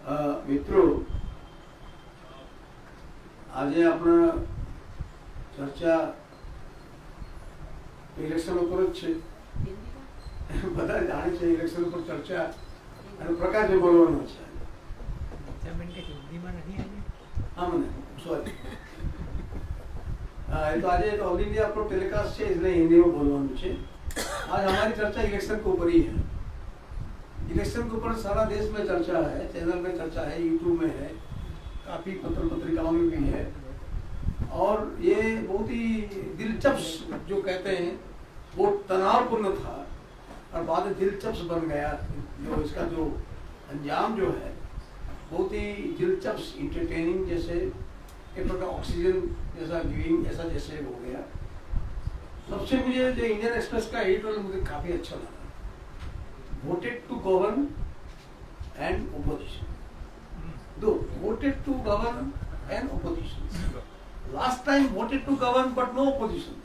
મિત્રો, આજે આપણા ચર્ચા ઇલેક્શન ઉપર જ છે. બધા જાણે છે ઇલેક્શન ઉપર ચર્ચા અને પ્રકાશને બોલવાનો છે. હા મને સોરી, तो आज ऑल इंडिया आपको टेलीकास्ट है इसलिए हिंदी में बोलवाना है. आज हमारी चर्चा इलेक्शन के ऊपर ही है. इलेक्शन के ऊपर सारा देश में चर्चा है, चैनल में चर्चा है, यूट्यूब में है, काफ़ी पत्र पत्रिकाओं में भी है. और ये बहुत ही दिलचस्प जो कहते हैं वो तनावपूर्ण था और बाद में दिलचस्प बन गया. जो इसका जो अंजाम जो है बहुत ही दिलचस्प इंटरटेनिंग, जैसे एक प्रकार ऑक्सीजन जैसा गिविंग ऐसा जैसे हो गया. सबसे मुझे जो इंडियन एक्सप्रेस का एडिटोरियल मुझे काफ़ी अच्छा लगा. Voted to govern and opposition, दो voted to govern and opposition. Last time voted to govern but no opposition.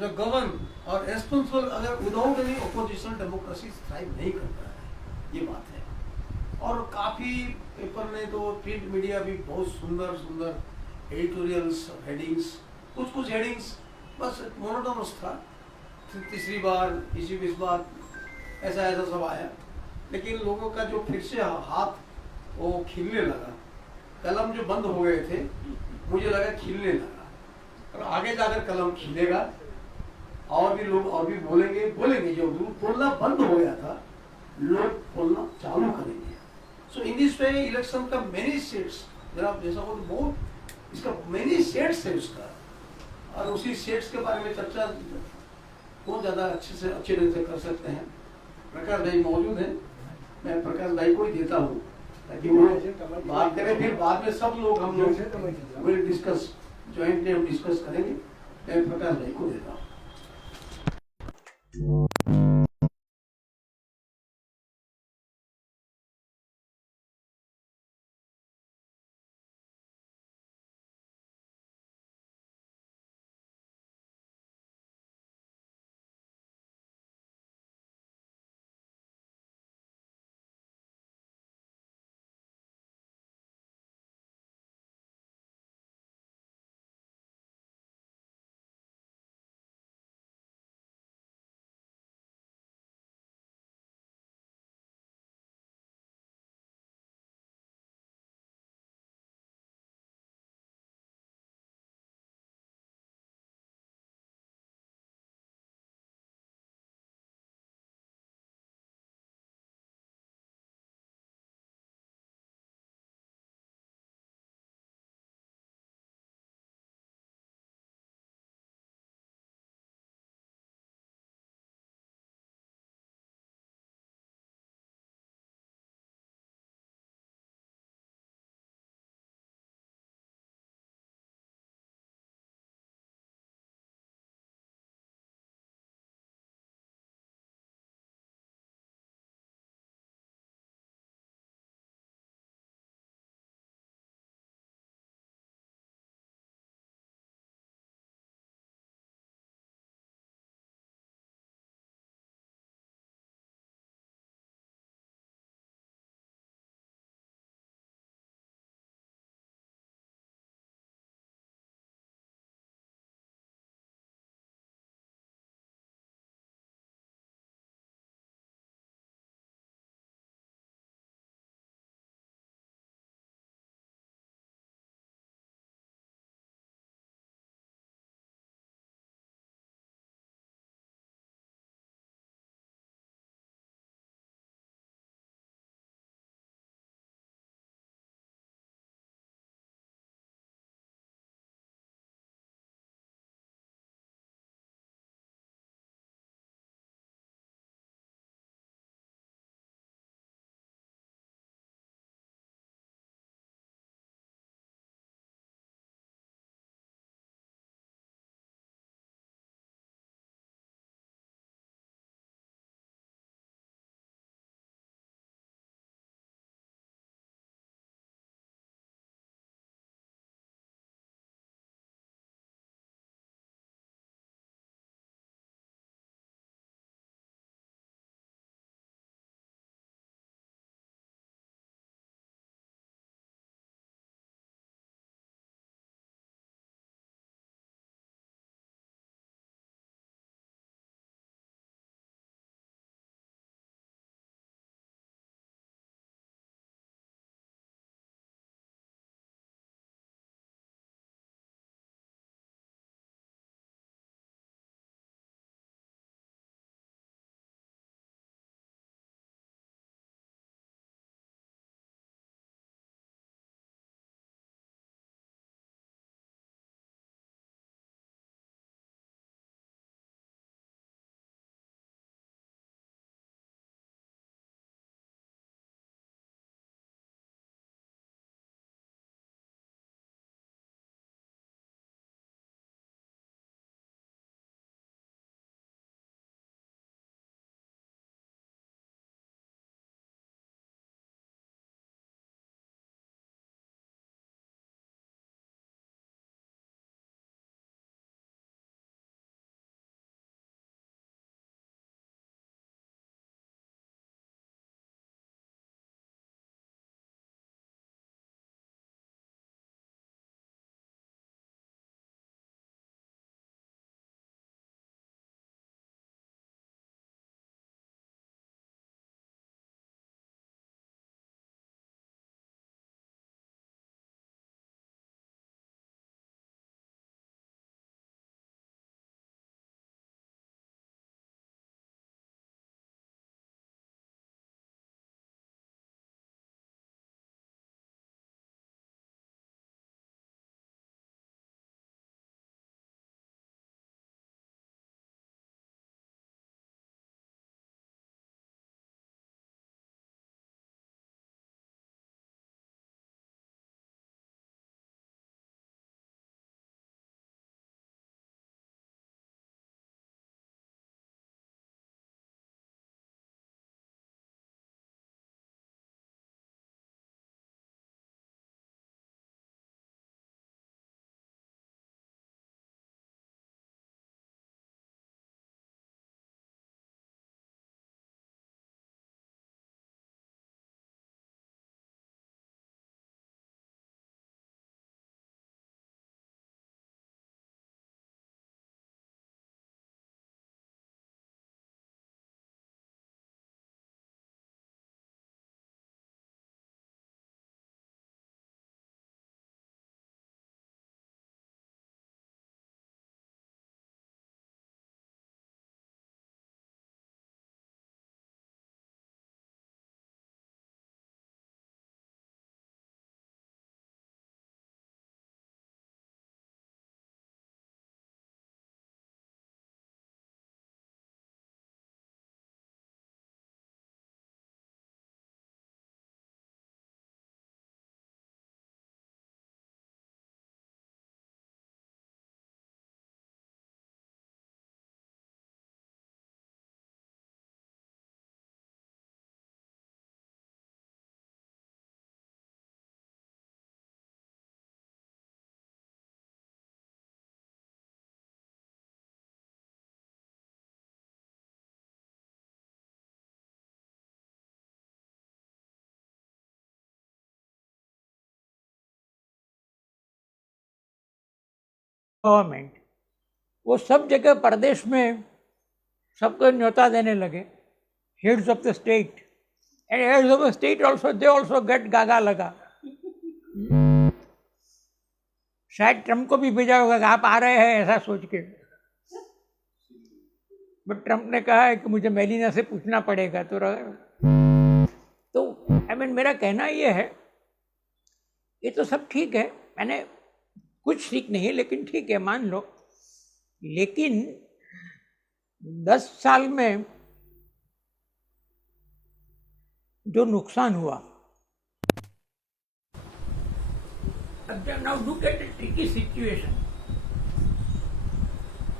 जो गवर्न और रेस्पॉन्सिबल, अगर without any opposition democracy thrive नहीं करता है, ये बात है. और काफ़ी पेपर ने तो प्रिंट मीडिया भी बहुत सुंदर सुंदर एडिटोरियल्स, हेडिंग्स, कुछ हेडिंग्स बस मोनोटोनस था. तीसरी बार, इस बार ऐसा ऐसा सब आया. लेकिन लोगों का जो फिर से हाथ वो खिलने लगा, कलम जो बंद हो गए थे मुझे लगा खिलने लगा. और आगे जाकर कलम खिलेगा और भी लोग और भी बोलेंगे. जो बोलना बंद हो गया था लोग बोलना चालू करेंगे. सो इन दिस वे इलेक्शन का मेनी सेट्स, जरा जैसा हो तो बहुत इसका मेनी सेट्स है उसका. और उसी सेट्स के बारे में चर्चा बहुत ज़्यादा अच्छे ढंग से कर सकते हैं. प्रकाश भाई मौजूद हैं, मैं प्रकाश भाई को ही देता हूँ ताकि वो बात करें. फिर बाद में सब लोग हम लोग विल डिस्कस, जॉइंटली हम डिस्कस करेंगे. मैं प्रकाश भाई को देता हूँ. गवर्नमेंट, वो सब जगह प्रदेश में सबको न्योता देने लगे, heads of the state, and heads of the state also they also get गागा लगा। शायद ट्रम्प को भी भेजा होगा कि आप आ रहे हैं ऐसा सोच के, बट ट्रम्प ने कहा है कि मुझे मेलिना से पूछना पड़ेगा। तो आई मीन मेरा कहना ये है, ये तो सब ठीक है, मैंने कुछ ठीक नहीं, लेकिन ठीक है मान लो, लेकिन 10 साल में जो नुकसान हुआ, अब now look at the tricky situation.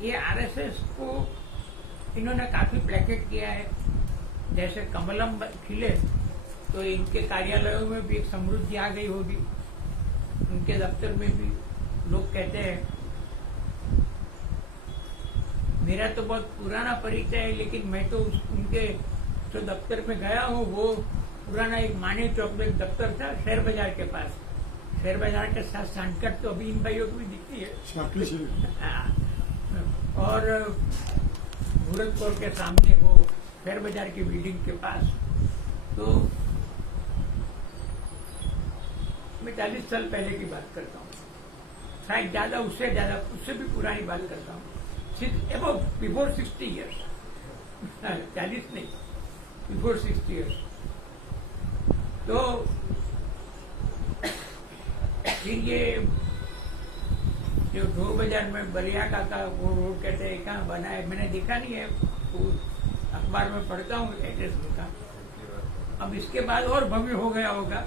ये आरएसएस को इन्होंने काफी प्लेकेट किया है, जैसे कमलम खिले तो इनके कार्यालयों में भी एक समृद्धि आ गई होगी, उनके दफ्तर में भी लोग कहते हैं। मेरा तो बहुत पुराना परिचय है, लेकिन मैं तो उनके जो दफ्तर में गया हूँ वो पुराना एक माने चौक में दफ्तर था शेयर बाजार के पास। शेयर बाजार के साथ सांकट तो अभी इन भाइयों को भी दिखती है। और भूरतपुर के सामने वो शेयर बाजार की बिल्डिंग के पास, तो मैं 40 साल पहले की बात करता हूँ, शायद उससे भी पुरानी बात करता हूँ, बिफोर 60 ईयर्स, 40 नहीं, बिफोर 60 ईयर्स। तो फिर ये जो 2 बाजार में बलिया का वो रोड कहते हैं कहाँ बना है, मैंने देखा नहीं है, वो अखबार में पढ़ता हूँ एड्रेस लिखा। अब इसके बाद और भव्य हो गया होगा,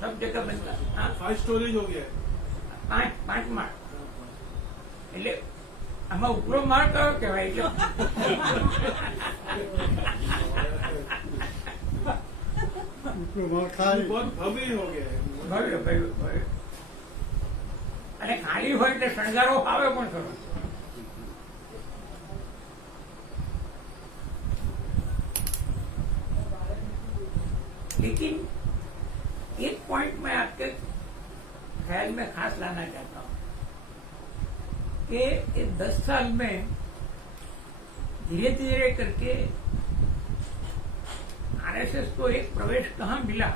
सब जगह बनता। 5 स्टोरेज हो गया, 5 माળ એટલે આમાં ઉપરો માળ કયો કહેવાય? बहुत भव्य हो गया है। ભવ્ય અને ખાલી હોય એટલે શણગારો આવે પણ ખરો। लेकिन एक पॉइंट मैं आपके ख्याल में खास लाना चाहता हूं कि इस 10 साल में धीरे धीरे करके आरएसएस को एक प्रवेश कहाँ मिला।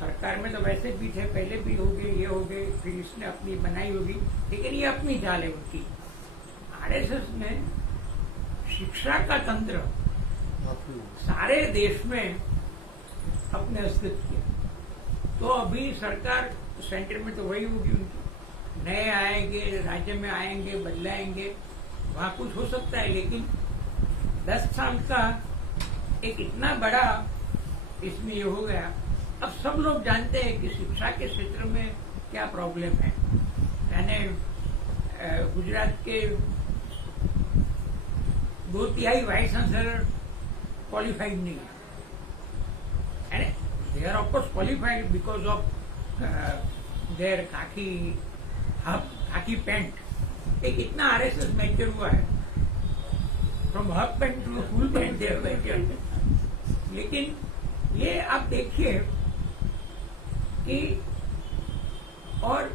सरकार में तो वैसे भी थे, पहले भी हो गए, ये हो गए, फिर इसने अपनी बनाई होगी, लेकिन ये अपनी चाल है उनकी। आरएसएस ने शिक्षा का तंत्र सारे देश में अपने अस्तित्व किया। तो अभी सरकार सेंटर में तो वही होगी उनकी, नए आएंगे, राज्य में आएंगे, बदलाएंगे, वहां कुछ हो सकता है, लेकिन 10 साल का एक इतना बड़ा इसमें ये हो गया। अब सब लोग जानते हैं कि शिक्षा के क्षेत्र में क्या प्रॉब्लम है। मैंने गुजरात के 2/3 वाइस चांसलर क्वालिफाइड नहीं है, they are of course qualified because of their khaki pant. एक इतना आरएसएस मैच्योर हुआ है, from half pant to full pant their mature. लेकिन ये आप देखिए कि और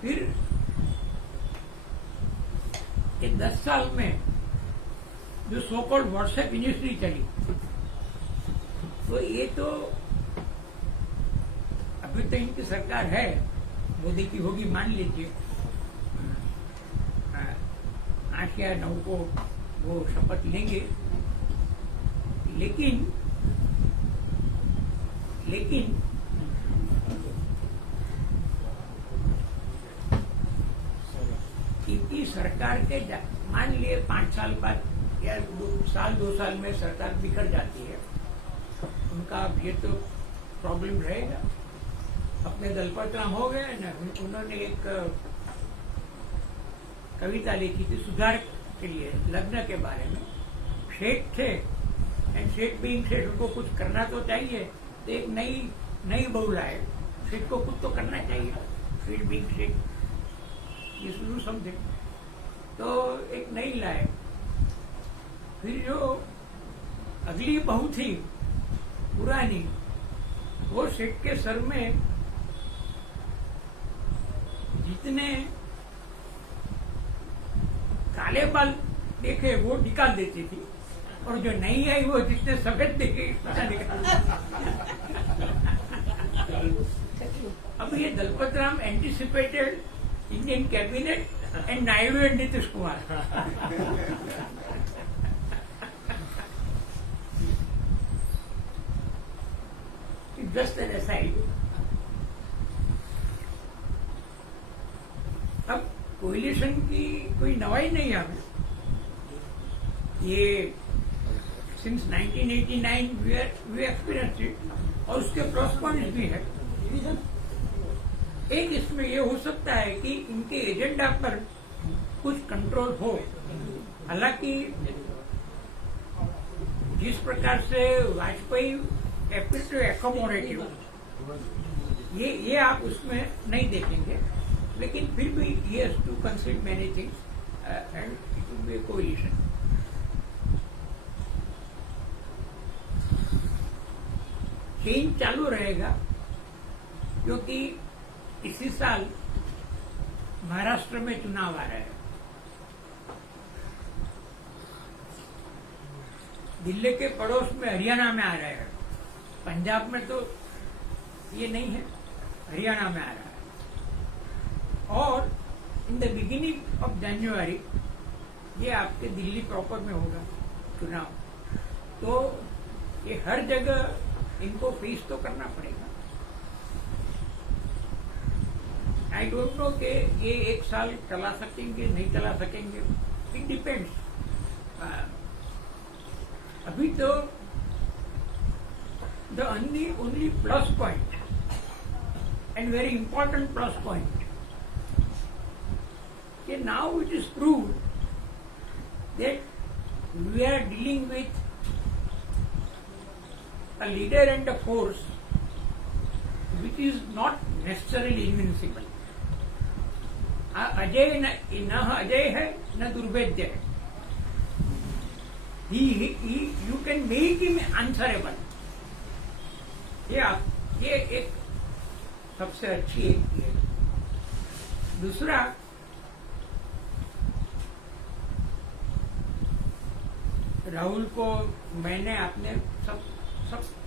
फिर ये 10 साल में जो सो कॉल्ड व्हाट्सएप इंडस्ट्री चली, तो ये तो अभी तो इनकी सरकार है, मोदी की होगी मान लीजिए, 8 या 9 को वो शपथ लेंगे, लेकिन इनकी सरकार के मान लिए 5 साल बाद या 2 साल में सरकार बिखर जाती है, उनका ये तो प्रॉब्लम रहेगा। अपने दलपत राम हो गए ना, उन्होंने एक कविता लिखी थी सुधार के लिए, लग्न के बारे में। शेठ थे, एंड शेठ बीइंग शेठ, उनको कुछ करना तो चाहिए, तो एक नई बहू लाए, शेठ को कुछ तो करना चाहिए, शेठ बीइंग शेठ, ये शुरू समझे, तो एक नई लाए। फिर जो अगली बहू थी पुरानी, वो शेठ के सर में जितने काले बाल देखे वो निकाल देती थी, और जो नहीं आई वो जितने सफेद देखे उसका निकाल अब ये Dalpat Ram anticipated Indian cabinet and Naidu and Nitish Kumar. Just an aside. अब कोलिशन की कोई नवाई नहीं है हमें. ये सिंस 1989 वी एक्सपीरियंस इट, और उसके प्लस पॉइंट्स भी है. एक इसमें ये हो सकता है कि इनके एजेंडा पर कुछ कंट्रोल हो. हालांकि जिस प्रकार से वाजपेयी appear to accommodative, ये आप उसमें नहीं देखेंगे, लेकिन फिर भी he has to consider many things and it will be a coalition. Change चालू रहेगा क्योंकि इसी साल महाराष्ट्र में चुनाव आ रहा है. दिल्ली के पड़ोस में हरियाणा में आ रहा है. पंजाब में तो ये नहीं है, हरियाणा में आ रहा है. और in the beginning of January ये आपके दिल्ली प्रॉपर में होगा चुनाव. तो ये हर जगह इनको फेस तो करना पड़ेगा. आई डोंट नो कि ये एक साल चला सकेंगे नहीं चला सकेंगे, इट डिपेंड्स. अभी तो the only plus point and very important plus point, okay, now it is proved that we are dealing with a leader and a force which is not necessarily invincible. Ajay न अजय है न दुर्भेद्य है. You can make him answerable. ये एक सबसे अच्छी एक है. दूसरा, राहुल को मैंने आपने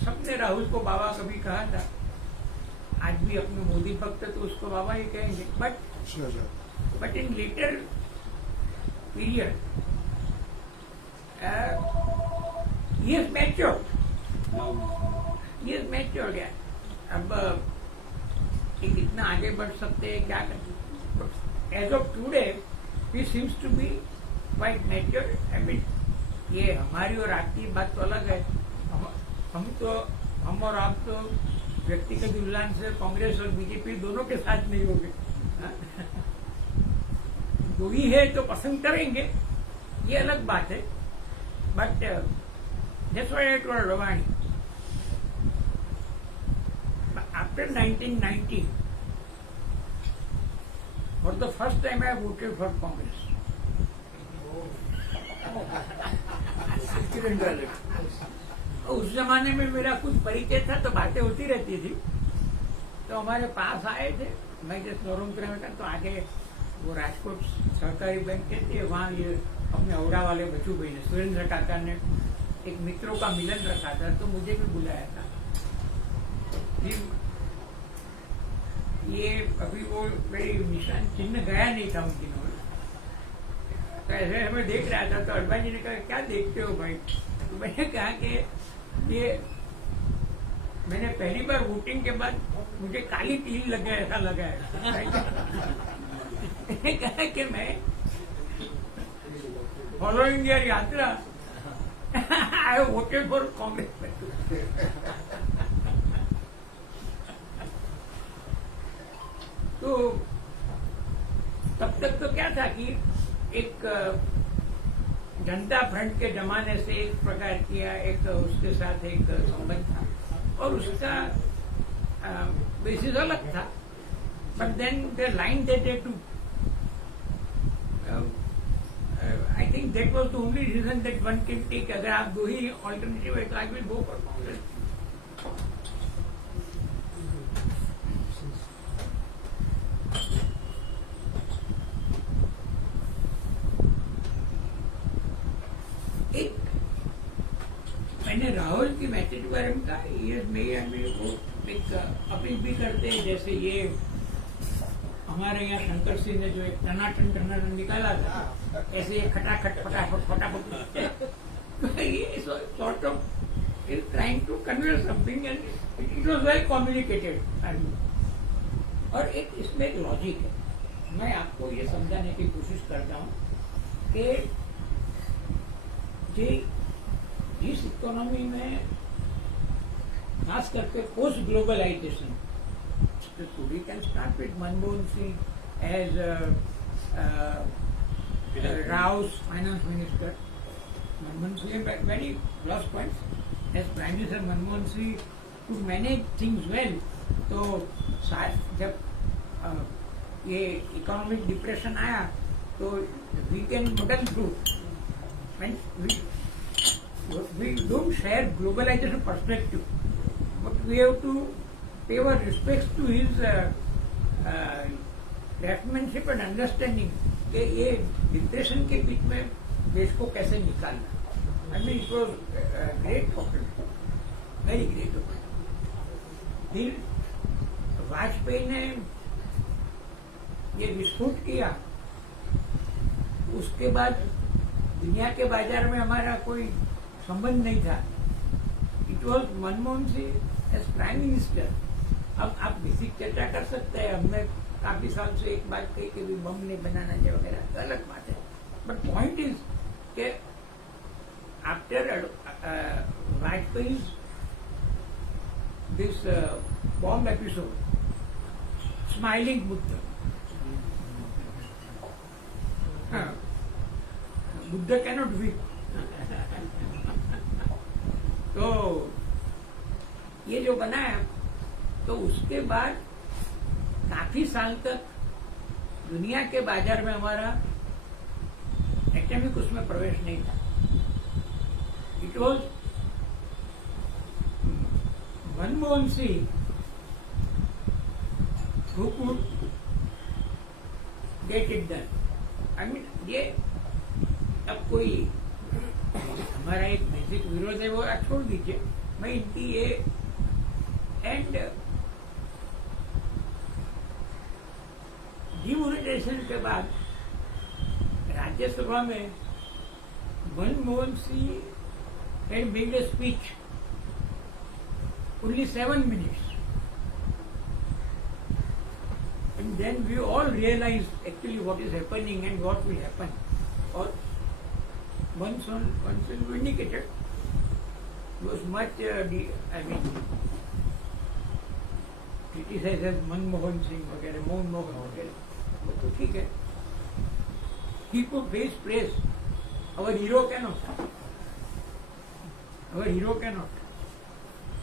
सबने राहुल को बाबा कभी कहा था. आज भी अपने मोदी भक्त तो उसको बाबा ही कहेंगे. But in letter period he has matured. ये मैच हो गया. अब ये कितना आगे बढ़ सकते हैं, क्या कर. As of today he seems to be quite mature. I mean ये हमारी और आपकी बात तो अलग है. हम और आप तो व्यक्तिगत उल्लान से कांग्रेस और बीजेपी दोनों के साथ नहीं होंगे. दो ही है तो पसंद करेंगे, ये अलग बात है. But that's why I told Rawani, after 1990, for the first time I voted for Congress. उस जमाने में मेरा कुछ परिचय था तो बातें होती रहती थी. तो हमारे पास आए थे, मैं जिस नौरंगपुर में था तो आगे वो राजकोट सहकारी बैंक के थे, वहाँ ये अपने औरा वाले बच्चू भाई ने, सुरेंद्र काका ने एक मित्रों का मिलन रखा था तो मुझे भी बुलाया था. ये अभी वो मेरी निशान चिन्ह गया नहीं था उन दिनों में. तो ऐसे हमें देख रहा था तो अडवाणी जी ने कहा क्या देखते हो भाई. तो मैंने कहा कि ये मैंने पहली बार वोटिंग के बाद मुझे काली टील लगे ऐसा लगा है. मैंने कहा कि मैं फॉलोइंग योर यात्रा आई वोटेड फॉर कांग्रेस. तो तब तक तो क्या था कि एक जनता फ्रंट के जमाने से एक प्रकार किया, एक उसके साथ एक संबंध था और उसका बेसिस अलग था. But then the line that they too, I think that was the only reason that one can take. अगर आप दो ही ऑल्टरनेटिव है तो I will go for Congress. मैंने राहुल की मैसेज के बारे में कहा, ये मेरे को एक अपील भी करते हैं, जैसे ये हमारे यहाँ शंकर सिंह ने जो एक टनाटन निकाला था, ऐसे ये खटाखट फटाफट ये sort of is trying to convey something and it was well communicated. और एक इसमें एक लॉजिक है, मैं आपको ये समझाने की कोशिश करता हूँ कि जिस इकोनॉमी में खास करके post globalisation, we can start with Manmohan Singh as Rao's finance minister. Manmohan Singh had very plus points. As Prime Minister Manmohan Singh could manage things well. तो जब ये इकोनॉमिक डिप्रेशन आया तो we can model through. And we don't share globalization perspective, but we have to pay our respects to his craftsmanship and understanding कि ये depression के बीच में देश को कैसे निकालना। I mean it was great opportunity, very great opportunity. फिर वाजपेयी ने ये विस्फोट किया, उसके बाद दुनिया के बाजार में हमारा कोई संबंध नहीं था। It was Manmohan Singh as prime minister. अब आप बेसिक चर्चा कर सकते हैं, हमने काफी साल से एक बात कही कि बम नहीं बनाना चाहिए वगैरह, अलग बात है। बट पॉइंट इज के after Vajpayee this bomb episode, smiling Buddha, Buddha cannot weak. तो ये जो बनाया, तो उसके बाद काफी साल तक दुनिया के बाजार में हमारा एकेडमिक उसमें प्रवेश नहीं था। It was Manmohan Singh who could get it done. I mean, ये अब कोई हमारा एक नैतिक विरोध है वो छोड़ दीजिए, मैं इनकी ये एंड डिमोनेटाइजेशन के बाद राज्यसभा में Manmohan Singh had made a speech, only 7 minutes. And then we all realized actually what is happening and what will happen. Or once vindicated, was much, criticized as Manmohan Singh वगैरह, मोहन वगैरह, वो तो ठीक है। He could face praise. Our hero cannot. Our hero cannot.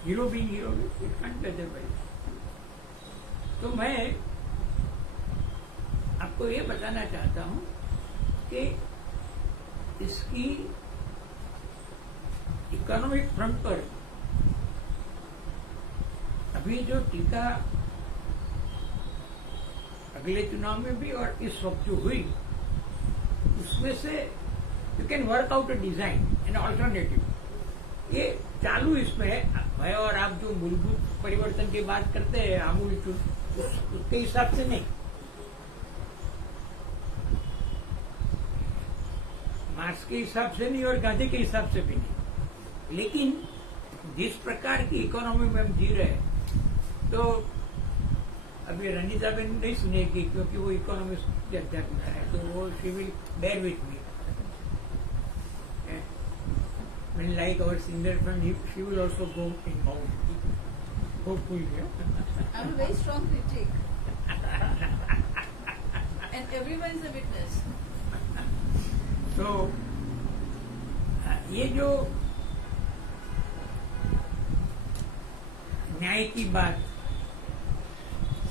Hero being hero, it can't be otherwise. तो मैं आपको ये बताना चाहता हूँ कि इसकी इकोनॉमिक फ्रंट पर अभी जो टीका अगले चुनाव में भी और इस वक्त जो हुई, उसमें से you can work out a design and alternative. ये चालू इसमें है और आप जो मूलभूत परिवर्तन की बात करते हैं आमूल चूल, उसके हिसाब से नहीं, मार्क्स के हिसाब से नहीं और गांधी के हिसाब से भी नहीं। लेकिन जिस प्रकार की इकोनॉमी में हम जी रहे हैं, तो अभी रनीता बेन नहीं सुनेगी क्योंकि वो इकोनॉमिस्ट अध्यात्म है, तो वो she will bear with me. When like our singer friend, she will also go in mouth. Hopefully, I'm a very strong critic, and everyone is a witness. तो ये जो न्याय की बात,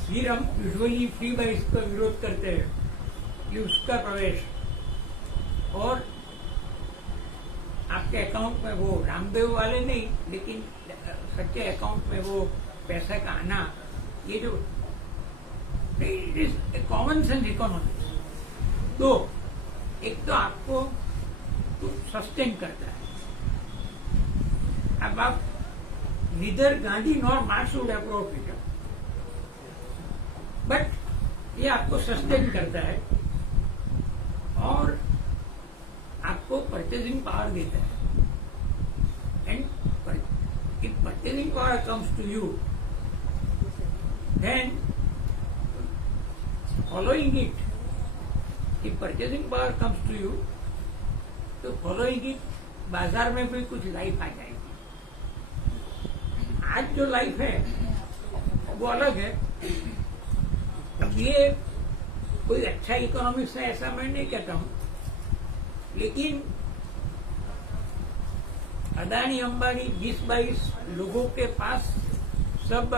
फिर हम यूजुअली फ्री बाय इसका विरोध करते हैं कि उसका प्रवेश और आपके अकाउंट में वो रामदेव वाले नहीं, लेकिन सच्चे अकाउंट में वो पैसा का आना, ये जो it is common sense economics. तो एक तो आपको सस्टेन करता है, अब आप neither Gandhi nor marks would approve it, but ये आपको सस्टेन करता है और आपको परचेजिंग पावर देता है. And if purchasing power comes to you, then following it, if purchasing power comes to you, तो following it बाजार में भी कुछ लाइफ आ जाएगी. आज जो लाइफ है वो अलग है. अब ये कोई अच्छा इकोनॉमिक्स है ऐसा मैं नहीं कहता हूं, लेकिन अदानी अंबानी 20-22 लोगों के पास सब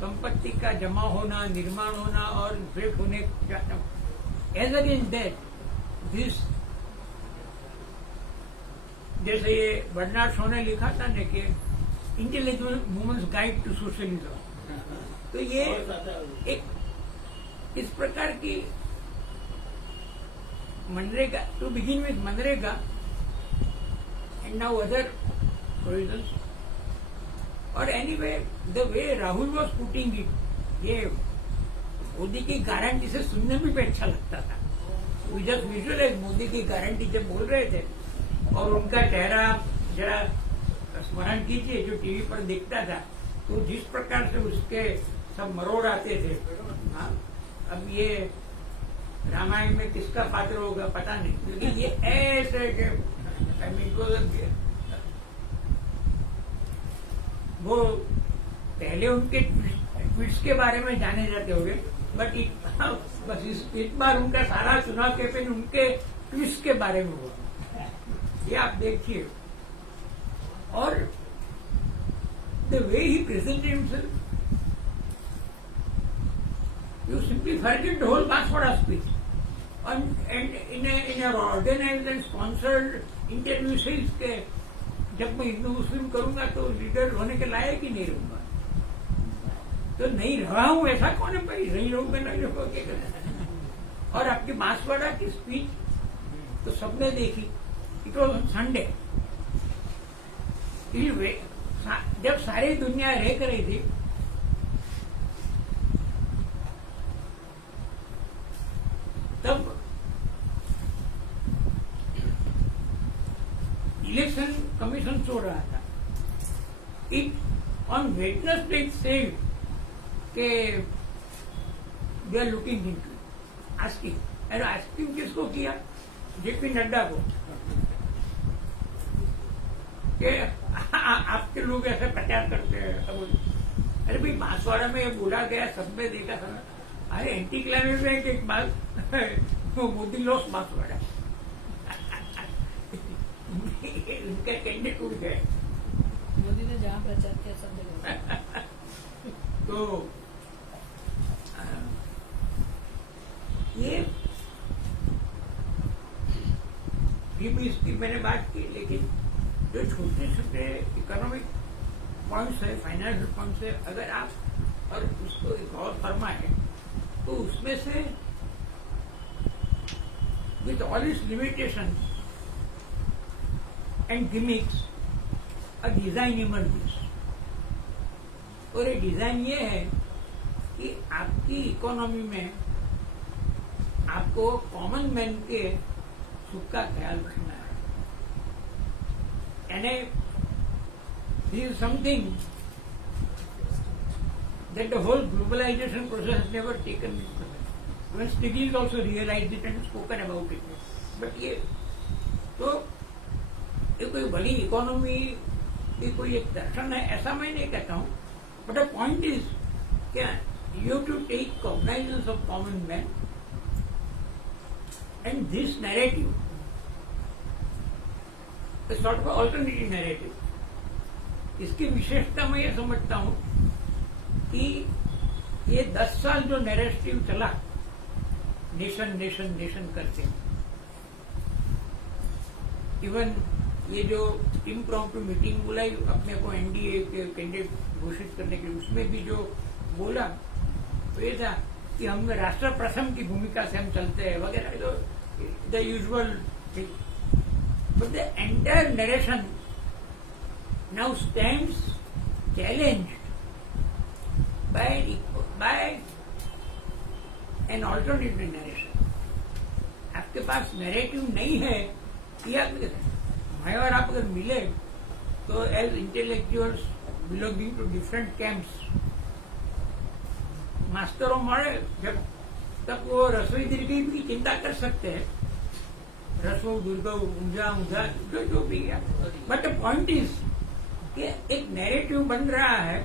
संपत्ति का जमा होना, निर्माण होना और ब्रेक होने जाना, एज अगेंस्ट दैट दिस, जैसे ये बर्नार्ड शॉ ने लिखा था ना कि intellectual women's guide to socialism, तो ये एक इस प्रकार की MNREGA, to begin with MNREGA and now other provisions, और anyway the way Rahul was putting it, ये मोदी की गारंटी से सुनने में भी अच्छा लगता था. We just visualize मोदी की गारंटी जब बोल रहे थे और उनका चेहरा जरा स्मरण कीजिए जो टीवी पर दिखता था, तो जिस प्रकार से उसके सब मरोड़ आते थे. हाँ, अब ये रामायण में किसका पात्र होगा पता नहीं, लेकिन ये ऐसे वो पहले उनके ट्वीट्स के बारे में जाने जाते होंगे, बट बस इस बार उनका सारा चुनाव कैंपेन उनके ट्वीट्स के बारे में हुआ. ये आप देखिए, और the way he presented himself, you simply forget the whole Banswara speech. And in a organized and sponsored interview से इसके जब मैं हिंदू मुस्लिम करूंगा तो लीडर होने के लायक ही नहीं रहूंगा. तो नहीं रहा हूं ऐसा कौन है भाई, नहीं रहूंगा नहीं रहूंगा. और आपकी बांसवाड़ा की स्पीच तो सबने देखी. इट वॉज ऑन संडे, जब सारी दुनिया रह कर रही थी, तब इलेक्शन कमीशन छोड़ रहा था. इट ऑन वेडनेसडे सेड के we are looking into asking. अरे आस्किंग किसको किया? जेपी नड्डा को, कि आपके लोग ऐसे प्रचार करते हैं. अरे भाई बांसवाड़ा में ये बोला गया, सब में देखा था. अरे एंटी क्लाइमेट एक बात, मोदी लॉस बांसवाड़ा. उनका कैंडिडेट उड़ गए. मोदी ने जहाँ प्रचार किया सब जगह. तो ये भी इसकी मैंने बात की, लेकिन जो छोटे छोटे इकोनॉमिक पॉइंट्स है, फाइनेंशियल पॉइंट्स है, अगर आप और उसको एक और फरमाए तो उसमें से with all it's limitation and gimmicks a design emerges. और ये डिजाइन ये है कि आपकी इकोनॉमी में आपको कॉमन मैन के सुख का ख्याल रखना है. यानी this is something that the whole globalization process has never taken into account. When Stiglitz also realized it and spoken about it. But तो ये कोई बड़ी इकोनॉमी की कोई एक दर्शन है ऐसा मैं नहीं कहता हूँ. बट द पॉइंट इज क्या you have to take cognizance of common man and this narrative is sort of alternative narrative. इसकी विशेषता मैं ये समझता हूँ कि ये 10 साल जो नैरेटिव चला नेशन नेशन नेशन करते, इवन ये जो इम्प्रॉम्प्टू मीटिंग बुलाई अपने को एनडीए के कैंडिडेट घोषित करने के लिए, उसमें भी जो बोला तो ये था कि हम राष्ट्र प्रथम की भूमिका से हम चलते हैं वगैरह, तो the usual thing. But the entire narration now stands challenged by an alternative narration. आपके पास नैरेटिव नहीं है, या मैं और आप अगर मिले तो as intellectuals belonging to different camps मास्टरों મળે जब तक वो रसोई दीर्घी की चिंता कर सकते हैं, रसो दुर्गो ऊंझा ऊंझा जो भी है, बट द पॉइंट इज कि एक नैरेटिव बन रहा है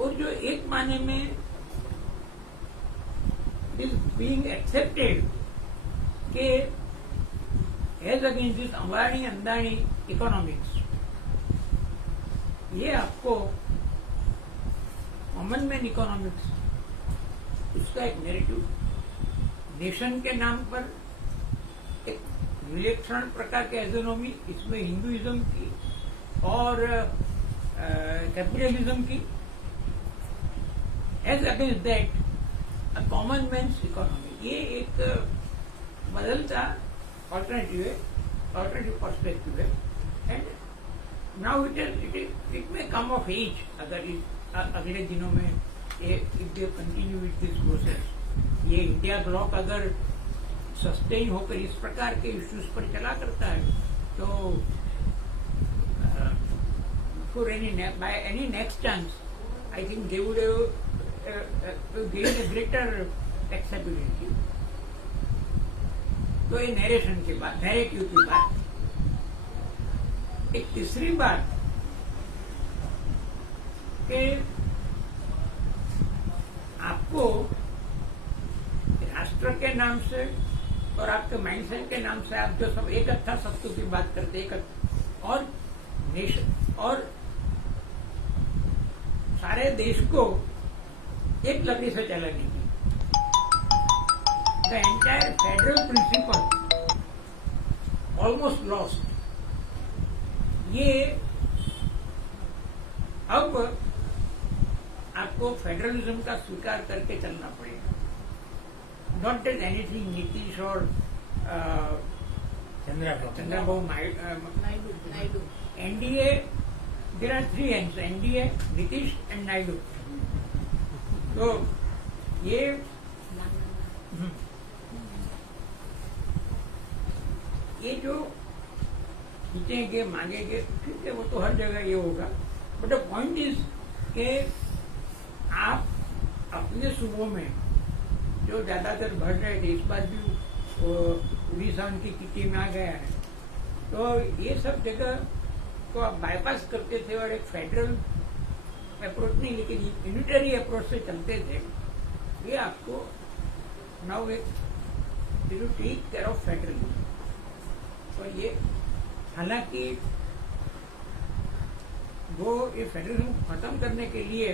और जो एक माने में इज बीइंग एक्सेप्टेड के as against this Ambani Adani economics, ये आपको कॉमन मैन इकोनॉमिक्स उसका एक नैरेटिव नेशन के नाम पर एक विलक्षण प्रकार के एजोनॉमी, इसमें हिंदुइज्म की और कैपिटलिज्म की, as against that a common man's economy, ये एक बदलता ऑल्टरनेटिव है, ऑल्टरनेटिव पर्सपेक्टिव है. And now it may come of age अगर अगले दिनों में if they continue with this process, ये इंडिया ब्लॉक अगर सस्टेन होकर इस प्रकार के इश्यूज पर चला करता है तो for by any next chance I think they would gain A greater acceptability. तो ये नरेशन के बाद, नैरेटिव की बात. एक तीसरी बात कि आपको राष्ट्र के नाम से और आपके माइंडसेट के नाम से आप जो सब एक अच्छा सत्तू की बात करते हैं, और नेशन और सारे देश को एक लकड़ी से चलाने की the entire federal principle almost lost. ये अब आपको फेडरलिज्म का स्वीकार करके चलना पड़ेगा. नॉट दैट एनीथिंग नीतीश और Chandrababu Naidu NDA, there are three ends, NDA, Nitish and Naidu. तो ये जो जीतेंगे मांगेंगे ठीक है, वो तो हर जगह ये होगा, बट द पॉइंट इज कि आप अपने सूबों में जो ज्यादातर बढ़ रहे थे, इस बार भी उड़ीसा उनकी किटी में आ गया है, तो ये सब जगह को आप बाईपास करते थे और एक फेडरल अप्रोच नहीं लेकिन यूनिटरी अप्रोच से चलते थे. ये आपको नाउ एक टेक केयर ऑफ फेडरलिज्म. और ये हालांकि वो ये फेडरलिज्म खत्म करने के लिए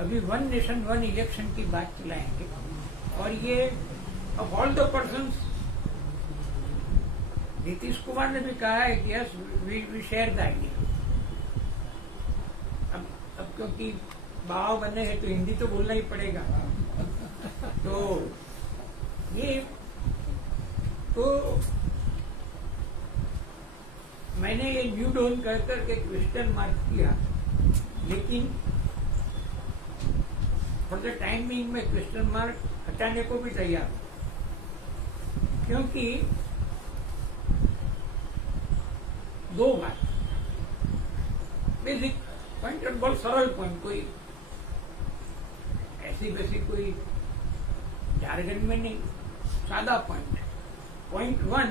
अभी वन नेशन वन इलेक्शन की बात चलाएंगे, और ये of all the persons Nitish Kumar ने भी कहा है कि yes we share the idea. अब क्योंकि बाबा बने हैं तो हिंदी तो बोलना ही पड़ेगा. तो ये तो मैंने ये न्यू डॉन कहकर के क्वेश्चन मार्क किया, लेकिन फॉर द टाइम बीइंग में क्वेश्चन मार्क हटाने को भी तैयार हूं, क्योंकि दो बात बेसिक पॉइंट और बहुत सरल पॉइंट, कोई ऐसी वैसी कोई जारगन में नहीं, सादा point. Point 1,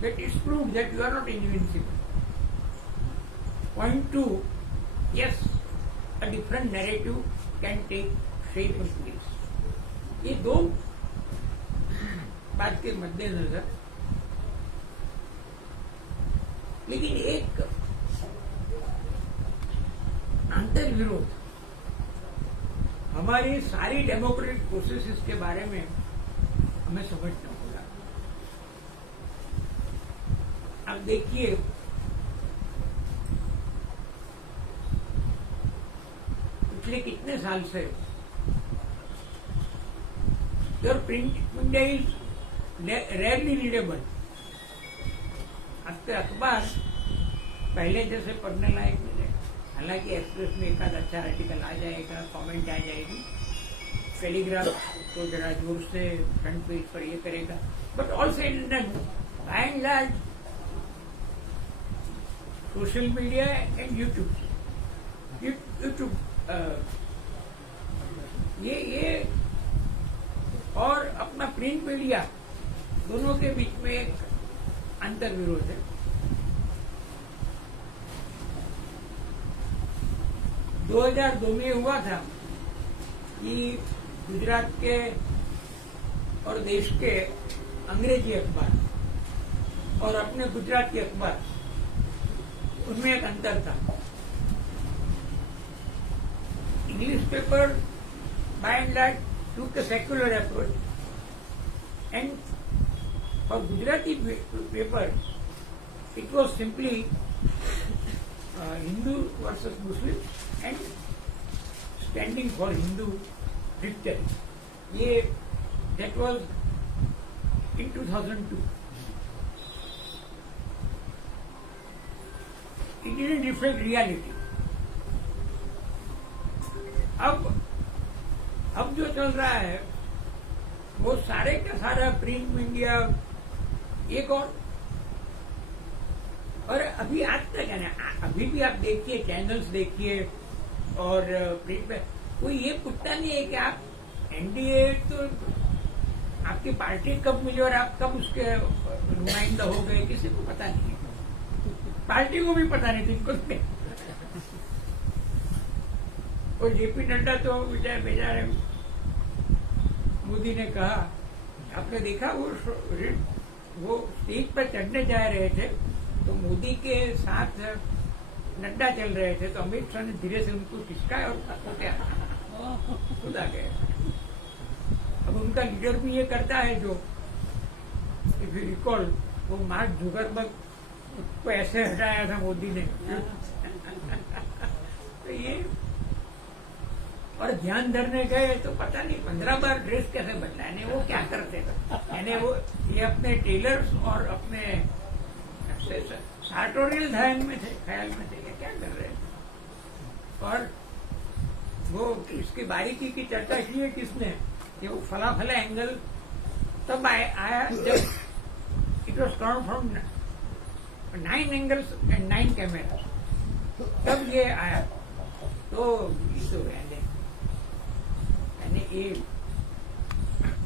that it's proved that you are not invincible. Point 2, yes, a different narrative can take shape and place. ये दो बात के मद्देनजर, लेकिन एक अंतर विरोध हमारी सारी डेमोक्रेटिक प्रोसेसेस के बारे में हमें समझना होगा. अब देखिए, पिछले कितने साल से your print India is rarely readable. अब तो अखबार पहले जैसे पढ़ने लायक मिले, हालांकि एक्सप्रेस में एक आध अच्छा आर्टिकल आ जाएगा, कमेंट आ जाएगी, टेलीग्राफ तो जरा जोर से फ्रंट पेज पर ये करेगा, but all said and done, by and large social media and YouTube ये और अपना प्रिंट मीडिया, दोनों के बीच में एक अंतर विरोध है। 2002 में हुआ था कि गुजरात के और देश के अंग्रेजी अखबार और अपने गुजराती अखबार, उनमें एक अंतर था। English paper by and large took a secular approach, and for Gujarati paper it was simply Hindu versus Muslim and standing for Hindu victory. That was in 2002. It didn't reflect reality. अब जो चल रहा है वो सारे का सारा print media एक और अभी आज तक है ना, अभी भी आप देखिए, चैनल्स देखिए और प्रिंट में कोई ये पूछता नहीं है कि आप एनडीए तो आपकी पार्टी कब मिली और आप कब उसके नुमाइंदा हो गए, किसी को पता नहीं है, पार्टी को भी पता नहीं थी कुछ नहीं। और जेपी नड्डा तो बेचारे मोदी ने कहा, आपने देखा वो स्टेज पर चढ़ने जा रहे थे तो मोदी के साथ नड्डा चल रहे थे, तो अमित शाह ने धीरे से उनको खिसकाया और खुद आ गए। अब उनका लीडर भी ये करता है, जो इफ यू रिकॉल वो मार्क जुकरबर्ग को ऐसे हटाया था मोदी ने। तो ये और ध्यान धरने गए तो पता नहीं 15 बार ड्रेस कैसे बदला, यानी वो क्या करते थे, यानी वो ये अपने टेलर्स और अपने सार्टोरियल ध्यान में थे, ख्याल में थे, ये क्या कर रहे थे। और वो इसकी बारीकी की चर्चा की है किसने, ये वो फला एंगल तब आया जब it was turn from 9 angles and 9 camera, तब ये आया। तो यानी ये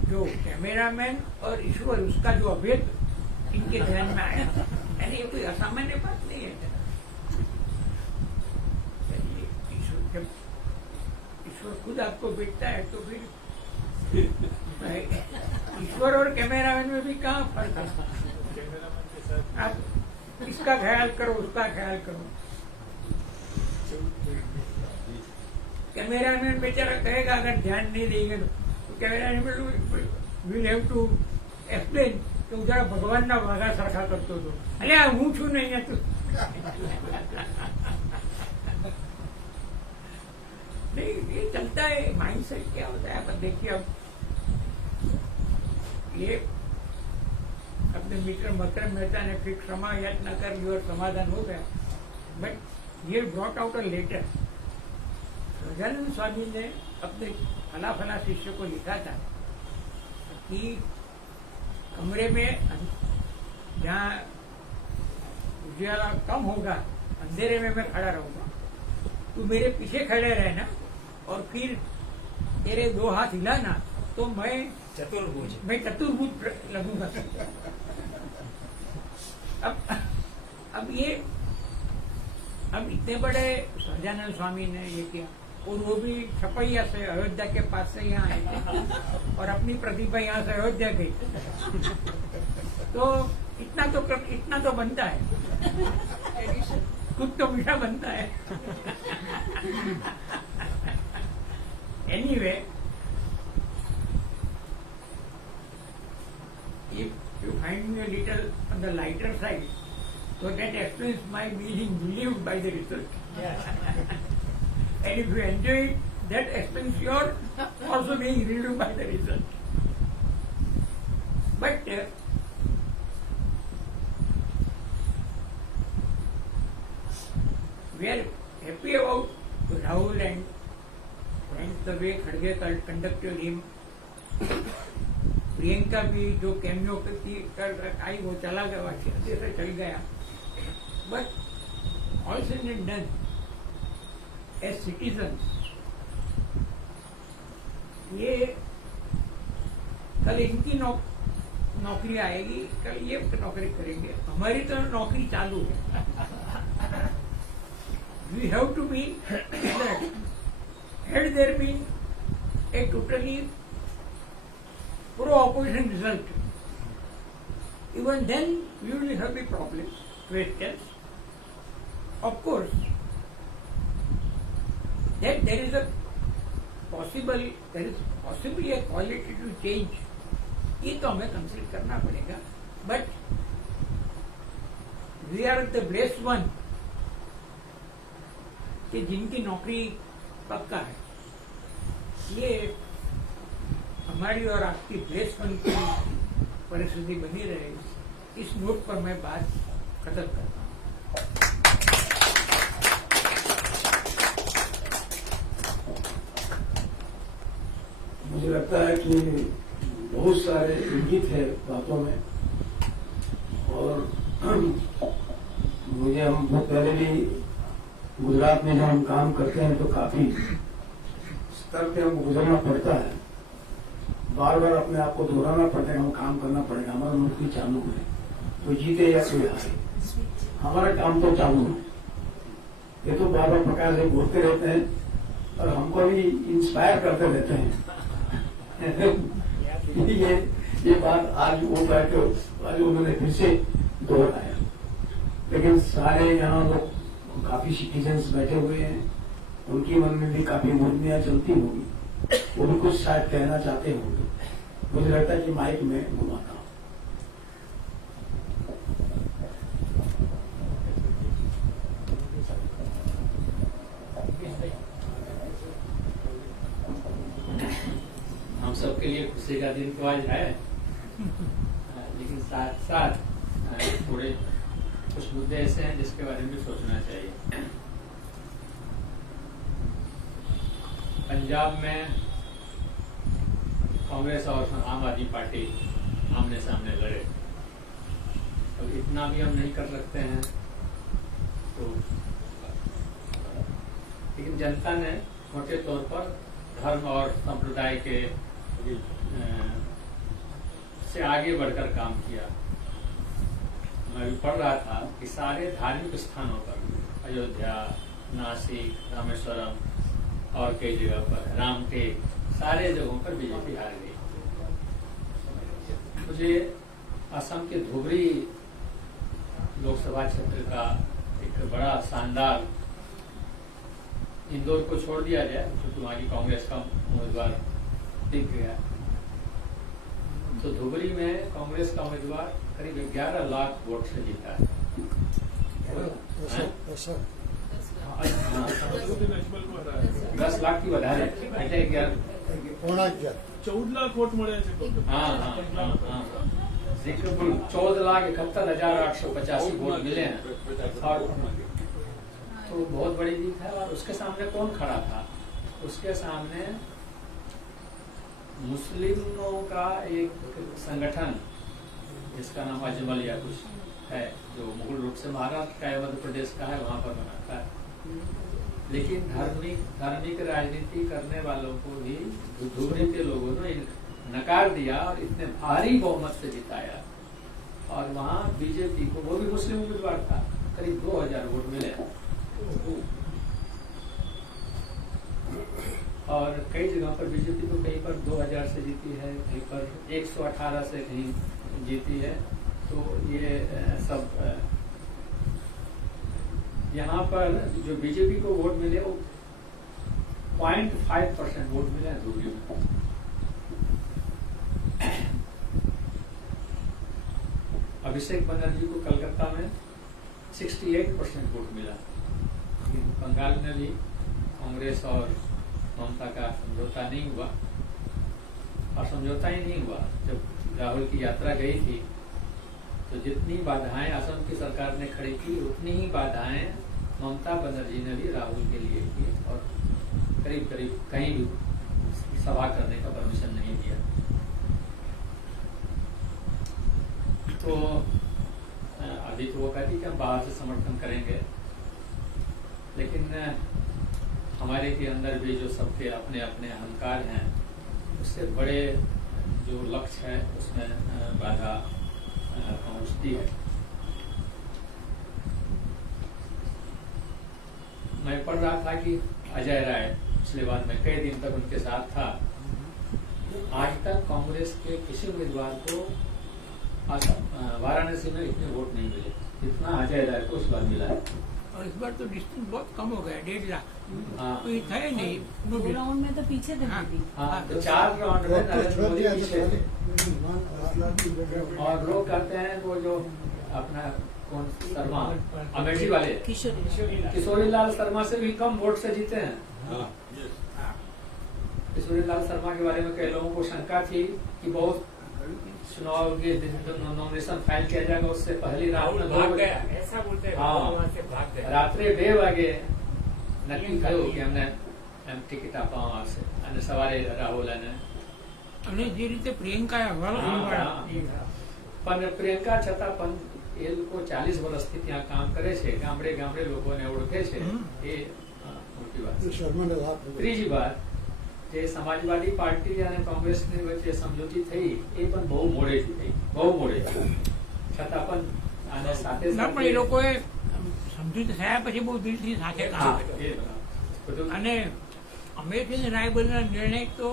जो कैमरामैन और ईश्वर, उसका जो अभेद इनके ध्यान में आया, यानी ये कोई असामान्य बात नहीं है। जब ईश्वर खुद आपको बेचता है तो फिर ईश्वर और कैमरामैन में भी कहाँ फर्क है। आप इसका ख्याल करो, उसका ख्याल करो। कैमरामैन बेचारा कहेगा अगर ध्यान नहीं देंगे तो cameraman will have to explain कि जरा भगवान ना वागा सरखा करतो तो, अरे हूँ छू नहीं है तो नहीं, ये चलता है। माइंडसेट क्या होता है, आप देखिए। अब ये अपने मित्र मकरम मेहता ने फिर क्षमा याचना कर ली और समाधान हो गया, बट ये brought out a letter. Sadanand Swami ने अपने फला शिष्य को लिखा था कि कमरे में जहाँ उजाला कम होगा, अंधेरे में मैं खड़ा रहूंगा, तू मेरे पीछे खड़े रहना और फिर तेरे 2 हाथ हिलाना तो मैं चतुर्भुज लगूंगा। अब इतने बड़े सदानंद स्वामी ने ये किया, और वो भी छपैया से, अयोध्या के पास से यहाँ आए थे और अपनी प्रतिभा यहाँ से अयोध्या गई। तो इतना तो बनता है, कुछ तो मीठा बनता है। Anyway, if you find me a little on the lighter side, so that explains my being believed by the result. And if you enjoy it, that explains your also being relieved by the result. But we are happy about Rahul and the way Khadge conducted him. Priyanka भी जो cameo कर आई वो चला गया, अच्छे से चल गया. But all said and done, as citizens ये कल इनकी नौकरी आएगी, कल ये नौकरी करेंगे, हमारी तो नौकरी चालू है. We have to be that. Had there been a totally pro-opposition result, even then we will have a problem, questions. Of course, that there is possibly a qualitative change, ये तो हमें कंसिडर करना पड़ेगा. But we are the blessed one कि जिनकी नौकरी पक्का है. ये हमारी और आपकी ब्लेसपन की परिस्थिति बनी रहेगी. इस नोट पर मैं बात खत्म करता हूँ. मुझे लगता है कि बहुत सारे इंगित है बातों में, और मुझे हम बहुत पहले भी गुजरात में जब हम काम करते हैं तो काफी स्तर पे हमको गुजरना पड़ता है, बार बार अपने आप को दोहराना पड़ता है, हम काम करना पड़ेगा. हमारा नौकरी चालू है, कोई जीते या कोई हारे, हमारा काम तो चालू है. ये तो बार बार प्रकाश जी बोलते रहते हैं और हमको भी इंस्पायर करते रहते हैं. ये बात आज वो बैठे, आज उन्होंने फिर से दोहराया. लेकिन सारे यहाँ लोग काफी सिटीजन्स बैठे हुए हैं, उनकी मन में भी काफी मुर्गियां चलती होगी, वो भी कुछ शायद कहना चाहते होंगे. मुझे लगता है कि माइक में घुमाता हूं. हम सबके लिए खुशी का दिन तो आज है, लेकिन साथ साथ थोड़े कुछ मुद्दे ऐसे हैं जिसके बारे में सोचना चाहिए. पंजाब में कांग्रेस और आम आदमी पार्टी आमने सामने लड़े, तो इतना भी हम नहीं कर सकते हैं. तो लेकिन जनता ने मोटे तौर पर धर्म और संप्रदाय के से आगे बढ़कर काम किया. मैं भी पढ़ रहा था कि सारे धार्मिक स्थानों पर, अयोध्या, नासिक, रामेश्वरम और कई जगह पर, रामटेक, सारे जगहों पर बीजेपी हार गई. मुझे असम के धुबरी लोकसभा क्षेत्र का एक बड़ा शानदार, इंदौर को छोड़ दिया जाए क्योंकि वहाँ की कांग्रेस का उम्मीदवार दिख गया, तो धुबरी में कांग्रेस का उम्मीदवार करीब 11 लाख वोट से जीता है. 10 लाख की વધારે એટલે 14 लाख वोट મળે છે. हाँ 14,71,885 वोट मिले हैं. और तो बहुत बड़ी जीत है. और उसके सामने कौन खड़ा था? उसके सामने मुस्लिमों का एक संगठन जिसका नाम अजमल या कुछ है, जो मुगल रूप से महाराष्ट्र का है, मध्य प्रदेश का है, वहां पर बनाता है. लेकिन धार्मिक राजनीति करने वालों को भी धुबरी के लोगों ने नकार दिया और इतने भारी बहुमत से जिताया. और वहाँ बीजेपी को, वो भी मुस्लिम उम्मीदवार था, करीब 2000 वोट मिले. और कई जगह पर बीजेपी तो कहीं पर 2000 से जीती है, कहीं पर 118 से कहीं जीती है. तो ये सब यहाँ पर जो बीजेपी को वोट मिले वो 0.5% वोट मिले हैं धुबरी में. अभिषेक बनर्जी को कलकत्ता में 68% वोट मिला. बंगाल में भी कांग्रेस और ममता का समझौता नहीं हुआ. और समझौता ही नहीं हुआ. जब राहुल की यात्रा गई थी तो जितनी बाधाएं असम की सरकार ने खड़ी की, उतनी ही बाधाएं ममता बनर्जी ने भी राहुल के लिए किए और करीब करीब कहीं भी सभा करने का परमिशन नहीं दिया। तो अभी तो वो कहती कि हम बाहर से समर्थन करेंगे, लेकिन हमारे के अंदर भी जो सबके अपने अपने अहंकार हैं, उससे बड़े जो लक्ष्य है उसमें बाधा पहुंचती है। मैं पढ़ रहा था कि अजय राय पिछले बार में कई दिन तक उनके साथ था, आज तक कांग्रेस के किसी उम्मीदवार को वाराणसी में इतने वोट नहीं मिले जितना अजय राय को इस बार मिला है। और इस बार तो डिस्टेंस बहुत कम हो गया, 1.5 लाख। हाँ। कोई था ही नहीं। 2 राउंड में तो पीछे थे हाँ। मोदी। हाँ, तो 4 राउंड में नरेंद्र मोदी पीछे थे। और लोग कहते हैं वो जो अपना कौन शर्मा अमेठी वाले किशोरी लाल शर्मा से भी कम वोट से जीते हैं। किशोरी लाल शर्मा के बारे में कई लोगों को शंका थी कि बहुत चुनाव के नॉमिनेशन फाइल किया जाएगा, उससे पहली रात में भाग गया, ऐसा बोलते हैं। हाँ, वहाँ से भाग गया। रात्रे 2 वागे नक्की થયું કે અમને એમ ટિકિટ આપવામાં આવશે અને સવારે રાહુલ અને જે રીતે પ્રિયંકાએ હવાલો પણ પ્રિયંકા છતાં પણ એ લોકો 40 વર્ષથી ત્યાં કામ કરે છે, ગામડે ગામડે લોકોને ઓળખે છે, એ મોટી વાત છે। ત્રીજી વાત જે સમાજવાદી પાર્ટી અને કોંગ્રેસની વચ્ચે સમજૂતી થઈ એ પણ બહુ મોડેથી થઈ, બહુ મોડેથી, છતાં પણ આને સાથે પણ એ લોકોએ સમજૂતી થયા પછી બહુ દિલથી સાથે કામ કર્યું। અને અમેઠી રાયબરેલીના નિર્ણય તો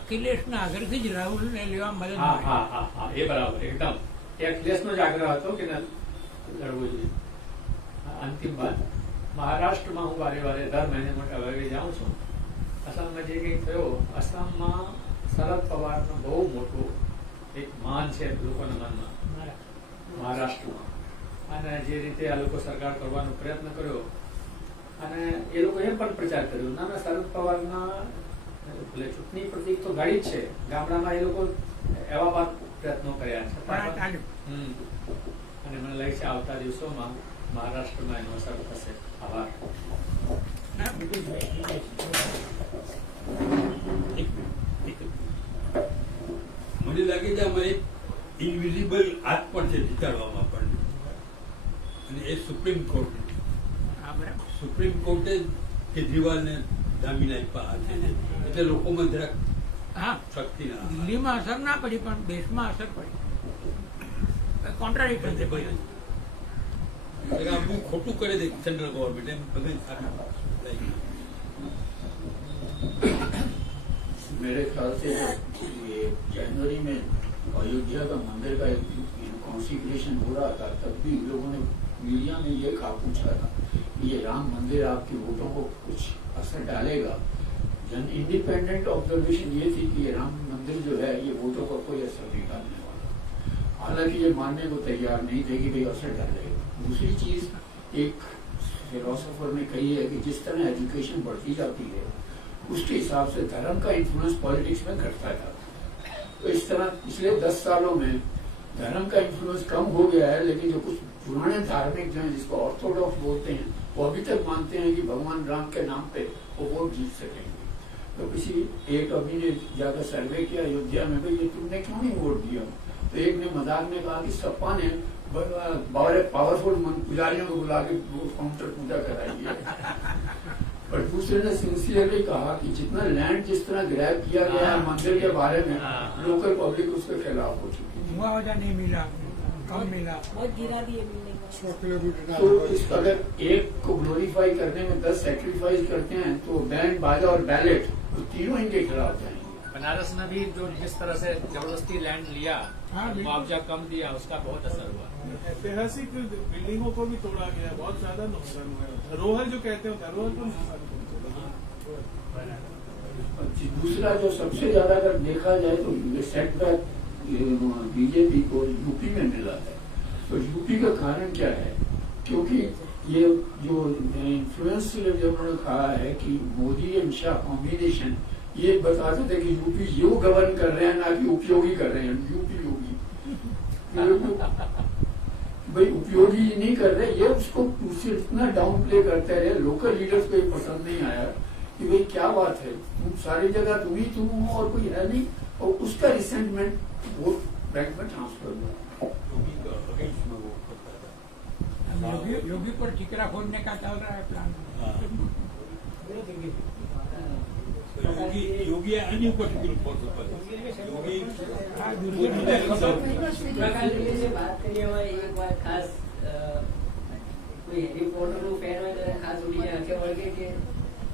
અખિલેશના આગળથી જ રાહુલને લેવા મદદ હા મળી। હા હા હા એ બરાબર એકદમ એ અખિલેશનો જ આગ્રહ હતો કે લડવું જોઈએ। અંતિમ વાત, મહારાષ્ટ્રમાં હું વારે વારે દર મહિને મોટા ભાગે જાઉં છું। અસમમાં જે કંઈ થયો, અસમમાં શરદ પવારનો બહુ મોટું એક માન છે લોકોના મનમાં મહારાષ્ટ્રમાં, અને જે રીતે આ લોકો સરકાર કરવાનો પ્રયત્ન કર્યો અને એ લોકો એ પણ પ્રચાર કર્યો ના શરદ પવારના એટલે ચૂંટણી પ્રતિક તો ગાડી જ છે, ગામડામાં એ લોકો એવા પ્રયત્નો કર્યા છે। અને મને લાગે છે આવતા દિવસોમાં મહારાષ્ટ્રમાં એનો અસર થશે। આભાર। મને લાગે છે આમાં એક ઇનવિઝિબલ હાથ પણ છે જીતાડવામાં પણ, અને એ સુપ્રીમ કોર્ટ સુપ્રીમ કોર્ટે કેજરીવાલને જામીન આપ્યા હાથે, એટલે લોકોમાં જરાક હા, શક્તિ ના દિલ્હીમાં અસર ના પડી પણ દેશમાં અસર પડી, કોન્ટ્રાડિક્શન છે બધું। આ બહુ ખોટું કરે છે સેન્ટ્રલ ગવર્મેન્ટ, એમ બધે मेरे ख्याल से ये जनवरी में अयोध्या का मंदिर का कॉन्सिग्रेशन हो रहा था, तब भी लोगों ने मीडिया में ये पूछा था कि ये राम मंदिर आपके वोटों को कुछ असर डालेगा। जन इंडिपेंडेंट ऑब्जर्वेशन ये थी कि ये राम मंदिर जो है ये वोटों का कोई असर नहीं डालने वाला, हालांकि ये मानने को तैयार नहीं थे कि भाई असर डालेगा। दूसरी चीज एक फिलोसोफर ने कही है कि जिस तरह एजुकेशन बढ़ती जाती है उसके हिसाब से धर्म का इन्फ्लुएंस पॉलिटिक्स में घटता था। तो इस तरह पिछले 10 सालों में धर्म का इन्फ्लुएंस कम हो गया है, लेकिन जो कुछ पुराने धार्मिक जो है जिसको ऑर्थोडॉक्स बोलते हैं वो अभी तक मानते हैं कि भगवान राम के नाम पे वो वोट जीत सकेंगे। तो किसी एक अभी ने जाकर सर्वे किया अयोध्या में, भाई ये तुमने क्यों नहीं वोट दिया? तो एक ने मजाक में कहा कि सपा ने बड़े पावरफुल पुजारियों को बुला के काउंटर पूजा कराई है। और दूसरे ने सिंसियरली कहा कि जितना लैंड जिस तरह ग्रैब किया गया है मंदिर के बारे में, लोकल पब्लिक उसके खिलाफ हो चुकी है, मुआवजा नहीं मिला, कम मिला, बहुत गिरा दिए मिलने का। तो इस अगर एक को ग्लोरीफाई करने में 10 सेक्रीफाइस करते हैं तो बैंड बाजा और बैलेट तो तीनों इनके खिलाफ जाएंगे। बनारस में भी जो जिस तरह से जबरदस्ती लैंड लिया, मुआवजा कम दिया, उसका बहुत असर हुआ। ऐतिहासिक बिल्डिंगों को भी तोड़ा गया, बहुत ज्यादा नुकसान हुआ। धरोहर जो कहते हैं धरोहर को नुकसान पहुंचा। दूसरा जो सबसे ज्यादा अगर देखा जाए तो सेटबैक बीजेपी को यूपी में मिला है। तो यूपी का कारण क्या है? क्योंकि ये जो इन्फ्लुएंस जो उन्होंने कहा है कि मोदी एंड शाह कॉम्बिनेशन, ये बताते थे कि यूपी यो गवर्न कर रहे हैं ना कि उपयोगी कर रहे हैं, यूपी योगी। भाई उपयोगी नहीं कर रहे, ये उसको इतना डाउन प्ले करते रहे। लोकल लीडर्स को ये पसंद नहीं आया कि भाई क्या बात है, तुम सारी जगह तुम ही तुम हो और कोई है नहीं, और उसका रिसेंटमेंट वोट बैंक में ट्रांसफर हुआ। योगी का अगेंस्ट में वो करता था। योगी पर टिकरा खोलने का चल रहा है प्लान। योगी अन्य पर्टिकुलर योगी પ્રકાશજી જે વાત કરી એમાં એક વાત ખાસ કોઈ હેરી પોટરનું ફેન હોય ત્યારે ખાસ ઉડીને આંખે વળગે કે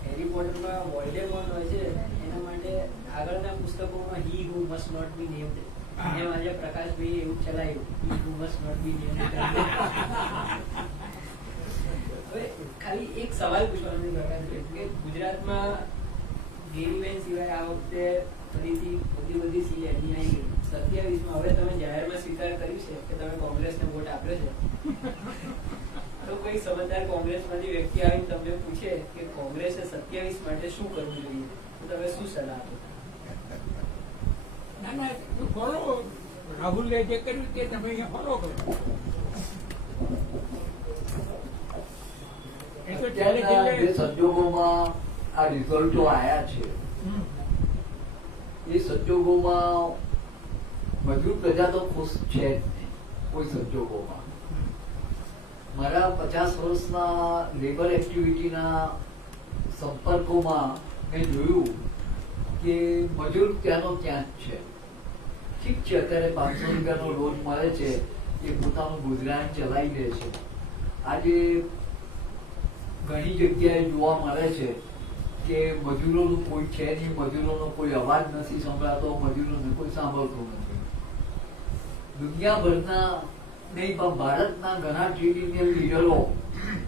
હેરી પોટરમાં વોલ્ડેમોર્ટ હોય છે એના માટે આગળના પુસ્તકોમાં હી હુ મસ્ટ નોટ બી નેમ્ડ એમ આજે પ્રકાશભાઈ એવું ચલાવ્યું હી હુ મસ્ટ નોટ બી નેમ્ડ. હવે ખાલી એક સવાલ પૂછવાનો છે પ્રકાશભાઈ કે ગુજરાતમાં ગેરીબેન સિવાય આ વખતે ફરીથી મોટી બધી સીટ એમની આવી ગઈ 27 હવે તમે જાહેરમાં સ્વીકાર કર્યું છે કે તમે કોંગ્રેસને વોટ આપ્યો છે. તો કોઈ સમજદાર કોંગ્રેસમાંથી વ્યક્તિ આવીને તમને પૂછે કે કોંગ્રેસે 27 માટે શું કરવું જોઈએ તો તમે શું સલાહ આપો? ના ના ફોલો રાહુલે જે કર્યું તે તમે અહીંયા ફોલો કરો. એ તો અત્યારના જે સંજોગોમાં આ રિઝલ્ટો આયા છે એ સંજોગોમાં મજૂર પ્રજા તો ખુશ છે જ નહીં કોઈ સંજોગોમાં. મારા 50 વર્ષના લેબર એક્ટિવિટીના સંપર્કોમાં મેં જોયું કે મજૂર ત્યાંનો ત્યાં જ છે. ઠીક છે, અત્યારે 500 રૂપિયાનો રોજ મળે છે, એ પોતાનું ગુજરાન ચલાવી લે છે. આજે ઘણી જગ્યાએ જોવા મળે છે કે મજૂરોનું કોઈ છે નહીં, મજૂરોનો કોઈ અવાજ નથી સંભળાતો, મજૂરોને કોઈ સાંભળતું નથી. દુનિયાભરના નહીં પણ ભારતના ઘણા ટ્રેડ યુનિયન લીડરો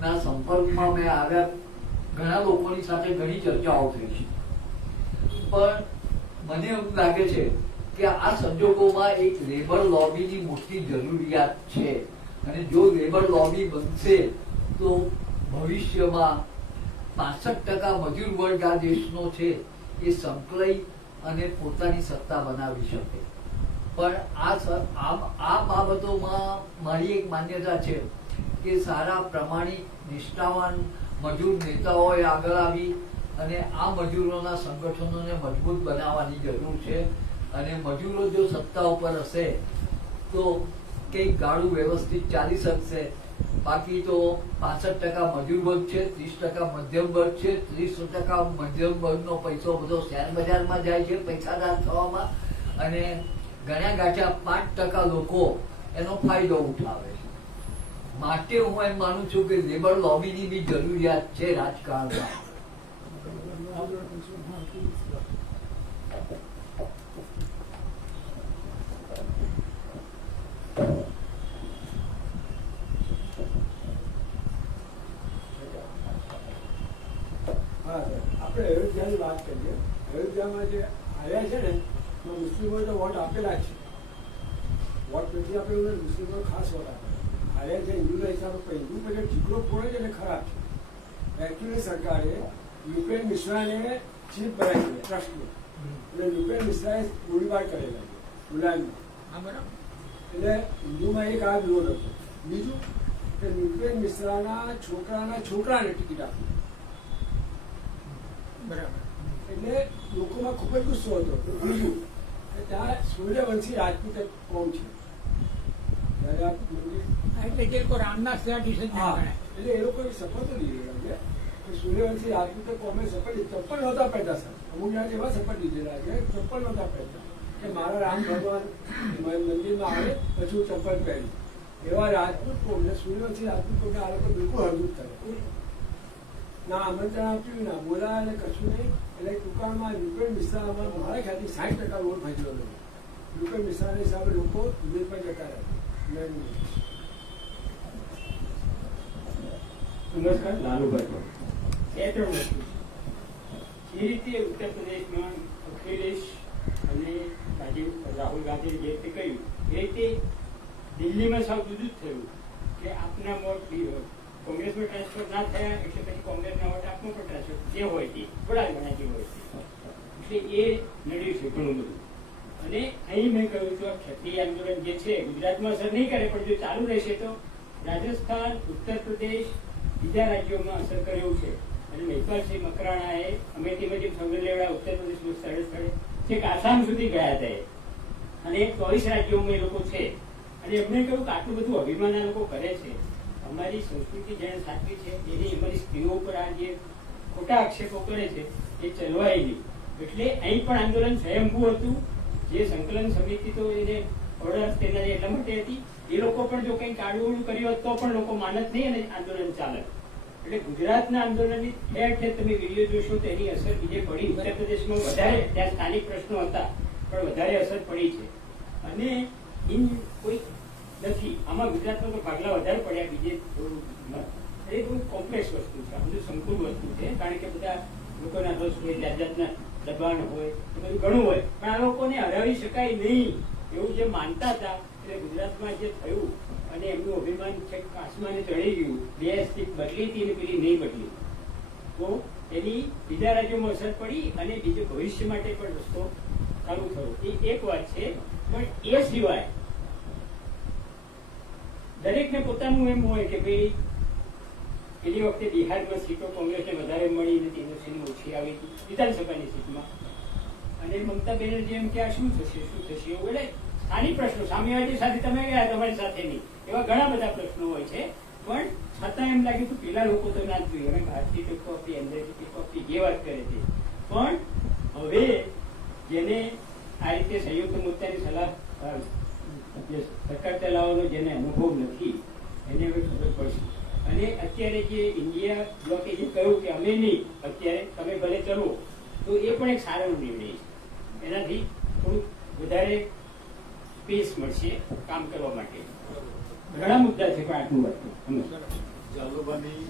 ના સંપર્કમાં મેં આવ્યા, ઘણા લોકોની સાથે ઘણી ચર્ચાઓ થઈ છે. પણ મને એવું લાગે છે કે આ સંજોગોમાં એક લેબર લોબીની મોટી જરૂરિયાત છે, અને જો લેબર લોબી બનશે તો ભવિષ્યમાં 65% મજૂર વર્ગ આ દેશનો છે એ સંકળાઈ અને પોતાની સત્તા બનાવી શકે. પણ આ બાબતોમાં મારી એક માન્યતા છે કે સારા પ્રમાણિક નિષ્ઠાવાન મજૂર નેતાઓએ આગળ આવી અને આ મજૂરોના સંગઠનોને મજબૂત બનાવવાની જરૂર છે. અને મજૂરો જો સત્તા ઉપર હશે તો કંઈક ગાડું વ્યવસ્થિત ચાલી શકશે. બાકી તો 65% મજૂર વર્ગ છે, 30% મધ્યમ વર્ગ છે, 30% મધ્યમ વર્ગનો પૈસો બધો શેર બજારમાં જાય છે પૈસાદાર થવામાં, અને ગણ્યા ગાંઠ્યા 5% લોકો એનો ફાયદો ઉઠાવે છે. માટે હું એમ માનું છું કે લેબર લોબીની બી જરૂરિયાત છે રાજકારણમાં. આપણે અયોધ્યાની વાત કરીએ. અયોધ્યામાં જે આવ્યા છે ને મુસ્લિમોએ તો વોટ આપેલા છે. વોટ નથી આપેલું, મુસ્લિમો ખાસ વોટ આપેલા આવ્યા છે. હિન્દુના હિસાબે હિન્દુ પછી ઠીકરો ફોડે છે ને ખરાબ છે. એકચ્યુઅલી સરકારે યુપેન મિશ્રાને ચીફ બનાવી છે ટ્રસ્ટમાં, એટલે યુપેન મિશ્રાએ ગોળીબાર કરેલા છે મુલાયમમાં. એટલે હિન્દુમાં એક આ વિરોધ હતો. બીજું કે યુપેન મિશ્રાના છોકરાને ટિકિટ આપી. બરાબર. એટલે લોકોમાં ખૂબ જ ગુસ્સો હતો. બીજું કે ત્યાં સૂર્યવંશી રાજપૂત એક કોમ છે. એટલે જે લોકો રામનાથ એટલે એ લોકોએ શપથો લીધેલા છે કે સૂર્યવંશી રાજપૂતે કોમે શપથ ચપ્પલ નહોતા પહેરતા સર. અમુક જણા એવા શપથ લીધેલા છે ચપ્પલ નહોતા પહેરતા કે મારા રામ ભગવાન મંદિરમાં આવે પછી હું ચપ્પલ પહેરી. એવા રાજપૂત કોમને સૂર્યવંશી રાજપૂત કોમને આ લોકો બિલકુલ હળદૂત કરે, ના આમંત્રણ આપ્યું, ના બોલાય અને કશું નહીં. એટલે ટૂંકાણમાં યુપેન મિશ્રામાં મારા ખ્યાલથી 60% વોટ ભાજ્યો હતો. યુપેન મિશ્રાના હિસાબે લોકો વિજય પર જતા રહ્યા. નમસ્કાર, લાલુભાઈ. બે ત્રણ વસ્તુ એ રીતે ઉત્તર પ્રદેશમાં અખિલેશ અને રાહુલ ગાંધી જે રીતે કહ્યું એ રીતે દિલ્હીમાં સાવ જુદું જ થયું કે આપના વોટ કોંગ્રેસમાં ટ્રાન્સફર ના થયા એટલે પછી કોંગ્રેસના વોટ આપમાં પણ ટ્રાન્સફર જે હોય તે થોડા ઘણા જે હોય તે એટલે એ નડ્યું છે ઘણું બધું. અને અહીં મેં કહ્યું હતું આ ક્ષત્રિય આંદોલન જે છે ગુજરાતમાં અસર નહીં કરે, પણ જો ચાલુ રહેશે તો રાજસ્થાન, ઉત્તર પ્રદેશ, બીજા રાજ્યોમાં અસર કર્યું છે. અને મહિપાલસિંહ મકરાણાએ અમેઠીમાંથી સંગલેવડા ઉત્તર પ્રદેશમાં સ્થળે સ્થળે છેક આસામ સુધી ગયા હતા એ. અને 24 રાજ્યોમાં એ લોકો છે. અને એમને કહ્યું કે આટલું બધું અભિમાન આ લોકો કરે છે, અમારી સંસ્કૃતિ જેને સાચવી છે એની અમારી સ્ત્રીઓ પર આ જે ખોટા આક્ષેપો કરે છે એ ચલવાય નહીં. એટલે અહીં પણ આંદોલન સ્વયંભૂ હતું. જે સંકલન સમિતિ તો એને ઓર્ડર તેના એટલા માટે હતી, એ લોકો પણ જો કંઈક આડું કર્યું હોત તો પણ લોકો માનત નહીં અને આંદોલન ચાલે. એટલે ગુજરાતના આંદોલનની ઠેર ઠેર તમે વિડીયો જોશો તો એની અસર બીજે પડી. ઉત્તર પ્રદેશમાં વધારે, ત્યાં સ્થાનિક પ્રશ્નો હતા પણ વધારે અસર પડી છે. અને કોઈ નથી આમાં, ગુજરાતમાં તો ભાગલા વધારે પડ્યા, બીજે થોડું એ બહુ કોમ્પ્લેક્સ વસ્તુ છે, આ બધું સંકુલ વસ્તુ છે. કારણ કે બધા લોકોના રસ હોય, જાત જાતના દબાણ હોય, એ બધું ઘણું હોય, પણ આ લોકોને હરાવી શકાય નહીં એવું જે માનતા હતા. એટલે ગુજરાતમાં જે થયું અને એમનું અભિમાન છે આસમાને ચડી ગયું, બે સ્થિતિ બદલી હતી અને પેલી નહીં બદલી, તો એની બીજા રાજ્યોમાં અસર પડી અને બીજે ભવિષ્ય માટે પણ રસ્તો ચાલુ થયો. એ એક વાત છે. પણ એ સિવાય દરેકને પોતાનું એમ હોય કે ભાઈ પેલી વખતે બિહારમાં સીટો કોંગ્રેસને વધારે મળી નથી, તેજસ્વીને ઓછી આવી હતી વિધાનસભાની સીટમાં. અને મમતા બેનર્જી એમ કે આ શું થશે શું થશે એવું. એટલે સ્થાનિક પ્રશ્નો, સામ્યવાદી સાથે તમે ગયા તમારી સાથે નહીં, એવા ઘણા બધા પ્રશ્નો હોય છે. પણ છતાં એમ લાગ્યું કે પેલા લોકો તો ના જ જોઈએ, અમે બહારથી ટેકો આપી, અંદરથી ટેકો આપી, જે વાત કરે છે. પણ હવે જેને આ રીતે સંયુક્ત મોરચાની સલાહ સરકાર ચલાવવાનો જેને અનુભવ નથી એને હવે ખબર પડશે. અને અત્યારે જે ઇન્ડિયા બ્લોકે જે કહ્યું કે અમે નહીં, અત્યારે તમે ભલે ચલો, તો એ પણ એક સારો નિર્ણય છે. એનાથી થોડુંક વધારે સ્પેસ મળશે કામ કરવા માટે. ઘણા મુદ્દા છે પણ આટલું વાત લાલુબાની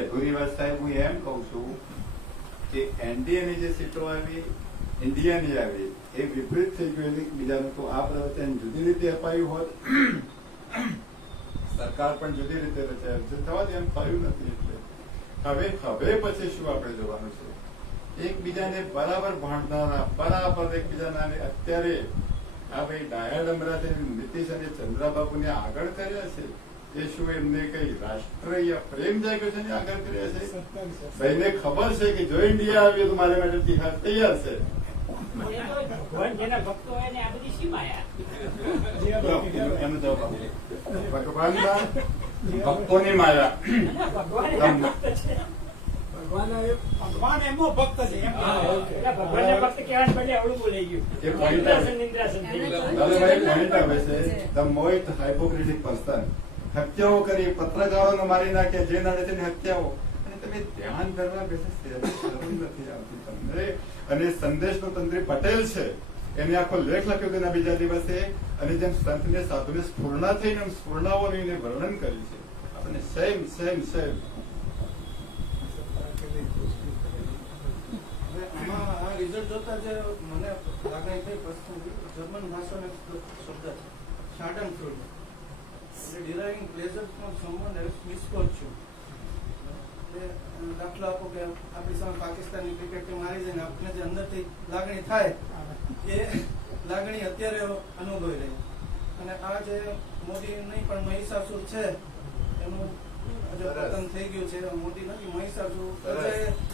અધૂરી વાત સાહેબ, હું એમ કઉ છું કે એનડીએની જે સીટો આવી, ઇન્ડિયાની આવી, એ વિપરીત થઈ ગયું. બીજાનું તો આ પ્રવચન જુદી રીતે અપાયું હોત, સરકાર પણ જુદી રીતે રચાય થવા દે, એમ થયું નથી. એટલે હવે પછી શું આપણે જોવાનું છે? એકબીજાને બરાબર ભાંડનારા, બરાબર એકબીજાના. અત્યારે આ ભાઈ ડાયા ડમરાથી નીતિશ અને ચંદ્રાબાબુને આગળ કર્યા છે, એ શું એમને કઈ રાષ્ટ્રીય પ્રેમ જાગ્યો છે ને આગળ કર્યા છે? ભાઈને ખબર છે કે જો ઇન્ડિયા આવ્યું તો મારે માટે તિહાર તૈયાર છે. ભગવાન જેના ભક્તો હોય ને આ બધી શી માયા? એનો જવાબ આપો. ભગવાનના ભક્તોની માયા. ભગવાન એમનો ભક્ત છે. ભગવાનને ભક્ત કહેવાને બદલે આવડું બોલાઈ ગયું. પોઈન્ટ આવે છે ધ મોસ્ટ હાઇપોક્રેટિક પર્સન. હત્યાઓ કરી, પત્રકારોને મારી નાખ્યા, જે નડે છે હત્યાઓ. અને તમે ધ્યાન કરવા બેસે શરમ નથી આવતી તમને. અને સંદેશનો તંત્રી પટેલ છે, એને આખો લેખ લખ્યો તેના બીજા દિવસે. અને જેમ સંતને સાધુને સ્ફૂર્ણા થઈને એમ સ્ફૂર્ણાઓનું એને વર્ણન કર્યું છે. આપણને સેમ સેમ સેમ. આ રિઝલ્ટ જોતા જે મને લાગણી થઈ પર્સનલી, જર્મન ભાષાનો શબ્દ છે શાડનફ્રુડ, એટલે ડિરાઇવિંગ પ્લેઝર ફ્રોમ સમવન એલ્સ મિસફોર્ચ્યુન. દાખલો આપો કે આપણી સામે પાકિસ્તાનની ક્રિકેટ ટીમ હારી જાય ને આપણે જે અંદરથી લાગણી થાય એ લાગણી અત્યારે અનુભવી રહી. અને આ જે મોદી નહીં પણ મહિષાસુર છે એનું જે પતન થઈ ગયું છે, મોદી નથી મહિષાસુર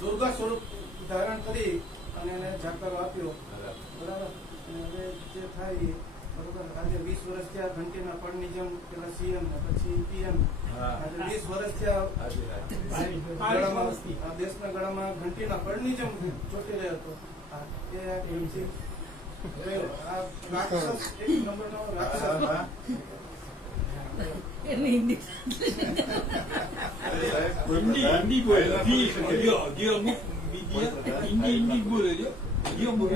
દુર્ગા સ્વરૂપ ધારણ કરી અને એને જાકારો આપ્યો, બરાબર. અને હવે જે થાય બરોબર, આજે 20 વર્ષ થયા ઘંટીના પડની જેમ પેલા સીએમ ને પછી પીએમ, આજે 20 વર્ષ થયા દેશના ગળામાં ઘંટીના પડની જેમ ચોટી રહ્યો હતો. આ રાક્ષસ એક નંબરનો રાક્ષસ. હિન્દી બોલે, હિન્દી બોલે છે. અમુક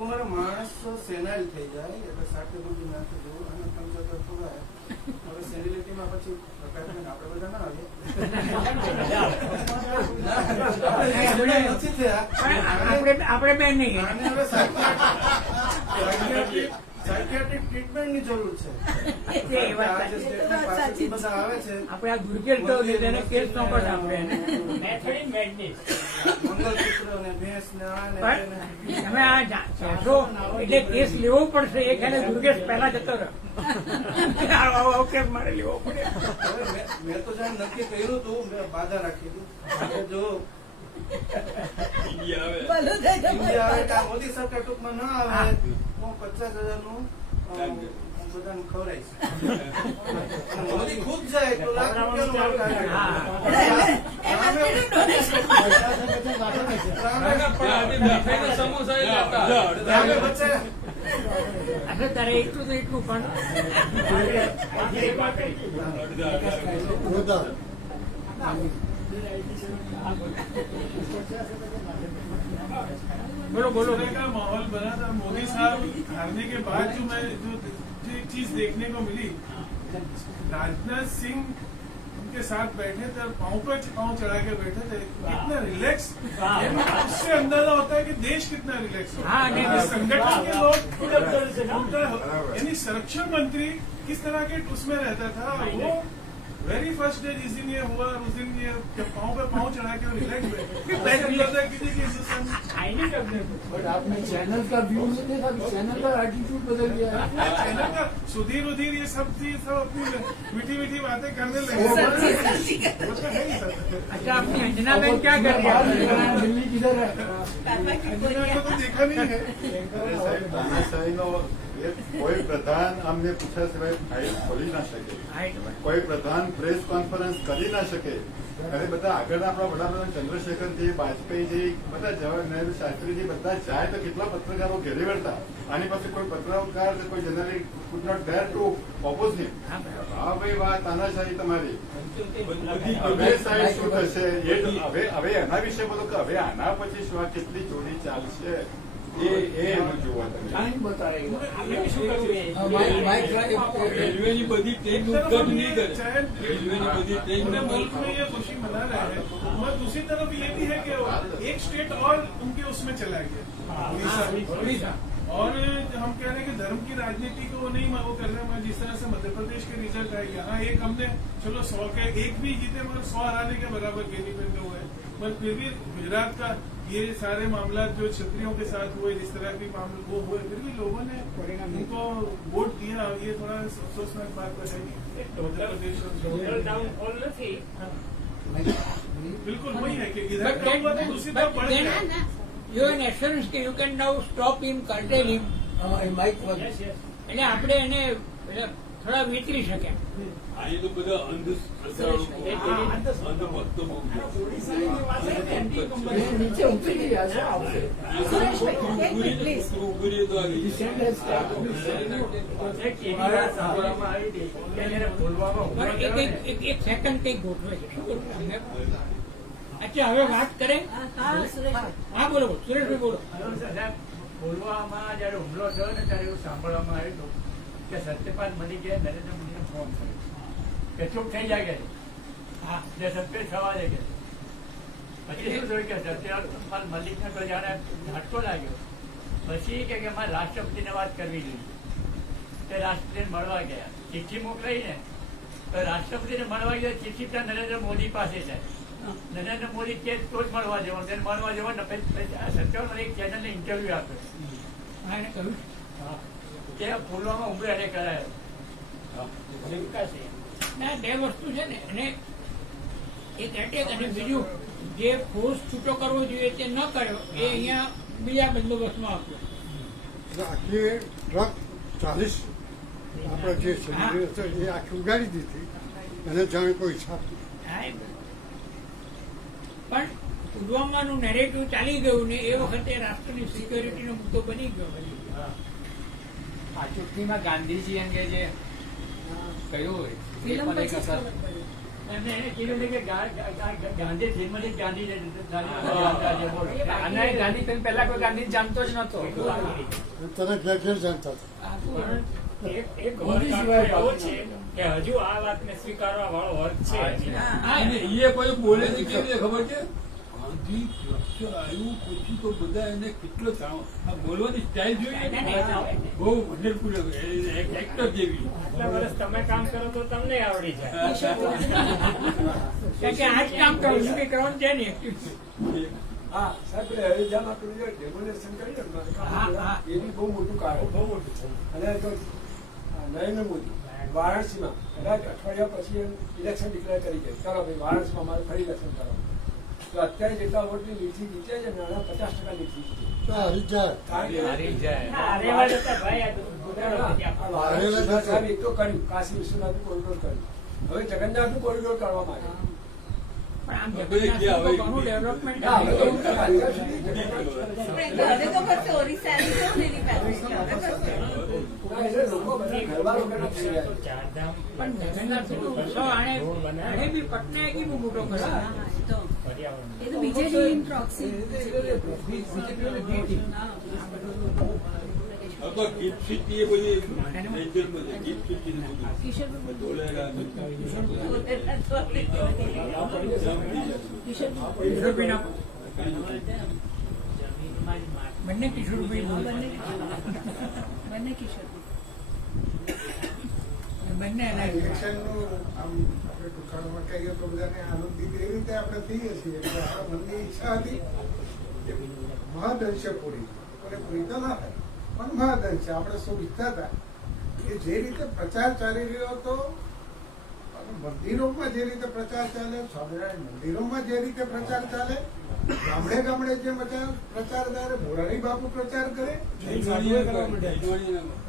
ઉંમરે માણસ સેનાઇલ થઈ જાય, એટલે 60 સુધી નાખી જવું અને 75 થોડા. હવે સેનિલિટીમાં પછી આપણે બધા ના આવીએ નથી થયા. આપણે બે નહીં. સાયકિયાટ્રિક ટ્રીટમેન્ટની જરૂર છે. એ વાત આ જે સાચી. સ્ટેટમેન્ટ પાસેથી બધા આવે છે, આપણે આ દુર્ગેશ તો એને કેસ ન પડે આપણે એને. Method in madness. મંગલસૂત્ર ને ભેંસ ને આ ને તે ને. પણ તમે આ કહેશો એટલે કેસ લેવો પડશે. એ ખાને દુર્ગેશ પહેલા જતો રહ્યો. આવો કેસ મારે લેવો પડે. હવે મેં તો જાણે નક્કી કર્યું હતું, મેં બાધા રાખી હતી કે જો ભલું થઈ જાય. ઇન્ડિયા આવે કે આ મોદી સરકાર ટૂંકમાં ના આવે હું 50,000 નું બધાને ખવડાવીશ. અને મોદી ખુદ જાય તો લાખ રૂપિયાનું માલ કાઢે. એમાં કેટલું donation? રામે વચ્ચે અરે તારે એટલું તો એટલું પણ बोलो बोलो का माहौल बना था। मोदी साहब हारने के बाद जो एक चीज देखने को मिली, राजनाथ सिंह उनके साथ बैठे थे और पाँव पे पाँव चढ़ा के बैठे थे, कितना रिलैक्स। उससे अंदाजा होता है कि देश कितना रिलैक्स हो। संगठन के लोग यानी संरक्षण मंत्री किस तरह के उसमें रहता था, वो वेरी फर्स्ट डे जिस दिन ये हुआ उस दिन ये पाँव पे पाँव चढ़ा के रिलैक्स बैठे किसी बट आपने चैनल का व्यू नहीं देखा, चैनल का एटीट्यूड बदल गया है। चैनल का सुधीर उधीर ये सब चीज सब अपनी मीठी मीठी बातें करने लगे। वो तो है ही सर। अच्छा अपनी अंजना बहन क्या कर रही है? दिल्ली किधर है? अंजना को तो देखा नहीं है। કોઈ પ્રધાન અમને પૂછ્યા સિવાય ફાઇલ ખોલી ના શકે, કોઈ પ્રધાન પ્રેસ કોન્ફરન્સ કરી ના શકે. અને બધા આગળના આપણા વડાપ્રધાન ચંદ્રશેખરજી, વાજપેયીજી, બધા જવાહર નહેરુ, શાસ્ત્રીજી બધા જાય તો કેટલા પત્રકારો ઘેરી વળતા. આની પાસે કોઈ પત્રકાર કે કોઈ generally could not dare to oppose him. હા ભાઈ વાત તાનાશાહી તમારી. હવે સાહેબ શું થશે હવે એના વિશે બોલો કે હવે આના પછી શું આ કેટલી ચોરી ચાલશે એ જોવા ટાઈમ બતાવેગા. रेलवे बदी ट्रेन उद्घाटन नहीं करे, रेलवे बदी ट्रेन पूरे मुल्क में ये खुशी मना रहे हैं। और दूसरी तरफ ये भी है कि एक स्टेट और उनके उसमें चला गया, उड़ीसा। और हम कह रहे हैं कि धर्म की राजनीति को नहीं वो कर रहे हैं। जिस तरह से मध्य प्रदेश के रिजल्ट आए, यहाँ एक हमने चलो 100 के एक भी जीते मगर 100 हराने के बराबर बेनिफिट हुए, पर फिर भी गुजरात का ये सारे मामला जो क्षत्रियों के साथ हुए, जिस तरह के मामले वो हुए, फिर भी लोगों ने उनको वोट दिया। ये थोड़ा अफसोसनाक बात बताएगी। ટોટલ ડાઉનફોલ નથી। बिल्कुल वही है कि इधर कम हुआ तो दूसरी तरफ बढ़ गया। You an assurance કે you can now stop him, curtail him. એટલે આપણે એને થોડા વિતરી શકે. આ તો બધા અંધભક્તો બહુ નીચે ઉતરી ગયા છે આવશે. ઉગરી તો આવી એક સેકન્ડ કઈક ગોઠવે છે. શું કરું તમને? અચ્છા હવે વાત કરે. હા બોલો સુરેશભાઈ બોલો. પુલવામા જયારે હુમલો થયો ને ત્યારે એવું સાંભળવામાં આવ્યું હતું કે સત્યપાલ મલિકે નરેન્દ્ર મોદીને ફોન કર્યો કે ચૂપ થઈ જાય કે હા જે સત્ય થવા દે કે પછી શું થયું કે સત્યપાલ મલિકને તો જાણે ઝટકો લાગ્યો. પછી કે અમારે રાષ્ટ્રપતિને વાત કરવી જોઈએ. તે રાષ્ટ્રપતિને મળવા ગયા, ચિઠ્ઠી મોકલાઈને તો રાષ્ટ્રપતિને મળવા ગયા. ચિઠ્ઠી ત્યાં નરેન્દ્ર મોદી પાસે છે. નરેન્દ્ર મોદી કે તો જ મળવા જવાનું, તેને મળવા જવાનું. સત્યપાલ એક ચેનલને ઇન્ટરવ્યુ આપ્યો એને કહ્યું કે પુલવામા હુમલો એને કરાયો. ના બે વસ્તુ છે ને, અને એક એટેક અને બીજું જે ફોર્સ છૂટો કરવો જોઈએ તે ન કર્યો એ અહીંયા બીજા બંદોબસ્તમાં આપ્યો. આખી ટ્રક 40 આપણે જે શરીર હતો એ આખી ઉગાડી દીધી અને જાણે કોઈ હિસાબ પણ પુલવામાનું નેરેટિવ ચાલી ગયું ને એ વખતે રાષ્ટ્રની સિક્યોરિટીનો મુદ્દો બની ગયો. આ ચૂંટણીમાં ગાંધીજી અંગે જે કહ્યું હોય એમને એને કીધું કે ગાંધી જન્મથી ગાંધી ગાંધી પહેલા કોઈ ગાંધી જાણતો જ નતો. તને ઘેર ઘેર જાણતા હતા. એક એવો છે કે હજુ આ વાતને સ્વીકારવા વાળો વર્ગ છે. એ કોઈ બોલે છે કેવી ખબર છે? જ્યાંથી દ્રશ્ય આવ્યું પછી તો બધા એને કેટલો આ બોલવાની સ્ટાઇલ જોઈએ ને બહુ વન્ડરફુલ એક્ટર જેવી. આટલા વર્ષ તમે કામ કરો તો તમને આવડી જાય. કે આ જ કામ કરું છું કે કરવાનું છે ને. હા સાહેબ હરિજામાં પેલું જે ડેમોનેશન કર્યું ને એ બી બહુ મોટું કારણ, બહુ મોટું. અને જો નરેન્દ્ર મોદી વારાણસીમાં કદાચ અઠવાડિયા પછી ઇલેક્શન ડિક્લેર કરી જાય, ચાલો ભાઈ વારાણસીમાં અમારે ફરી ઇલેક્શન કરવાનું, તો અત્યારે જેટલા વોટની લીડથી જીતે છે ને એના 50% લીડથી જીતે. સાહેબ એક તો કર્યું, કાશી વિશ્વનાથનું કોરિડોર કર્યું, હવે જગન્નાથનું કોરિડોર કરવામાં આવ્યું. પણ આમ જગન્નાથનું તો ઘણું ડેવલપમેન્ટ હવે તો કરશે ઓરિસ્સાની કેવું એની પાસે પણ જગન્નાથનું ઉત્સવ આણે બી પટનાયકી બહુ મોટો કર્યો. એ તો બીજેપી પ્રોક્સી ગિફ્ટ સિટી એ બધી ગિફ્ટ સિટી બંને કિશોરભાઈ બંને કિશોર બંને ઇલેક્શનનું આમ આપણે દુકાનમાં કહીએ તો બધાને આનંદિત એ રીતે આપણે થઈએ છીએ એટલે આપણા મનની ઈચ્છા હતી કે મહદઅંશે પૂરી, અને પૂરી તો ના થાય પણ મહદઅંશે આપણે શું ઈચ્છતા હતા કે જે રીતે પ્રચાર ચાલી રહ્યો હતો, મંદિરોમાં જે રીતે પ્રચાર ચાલે, સ્વામિનારાયણ મંદિરોમાં જે રીતે પ્રચાર ચાલે, ગામડે ગામડે જે પ્રચાર કરે, મોરારી બાપુ પ્રચાર કરે,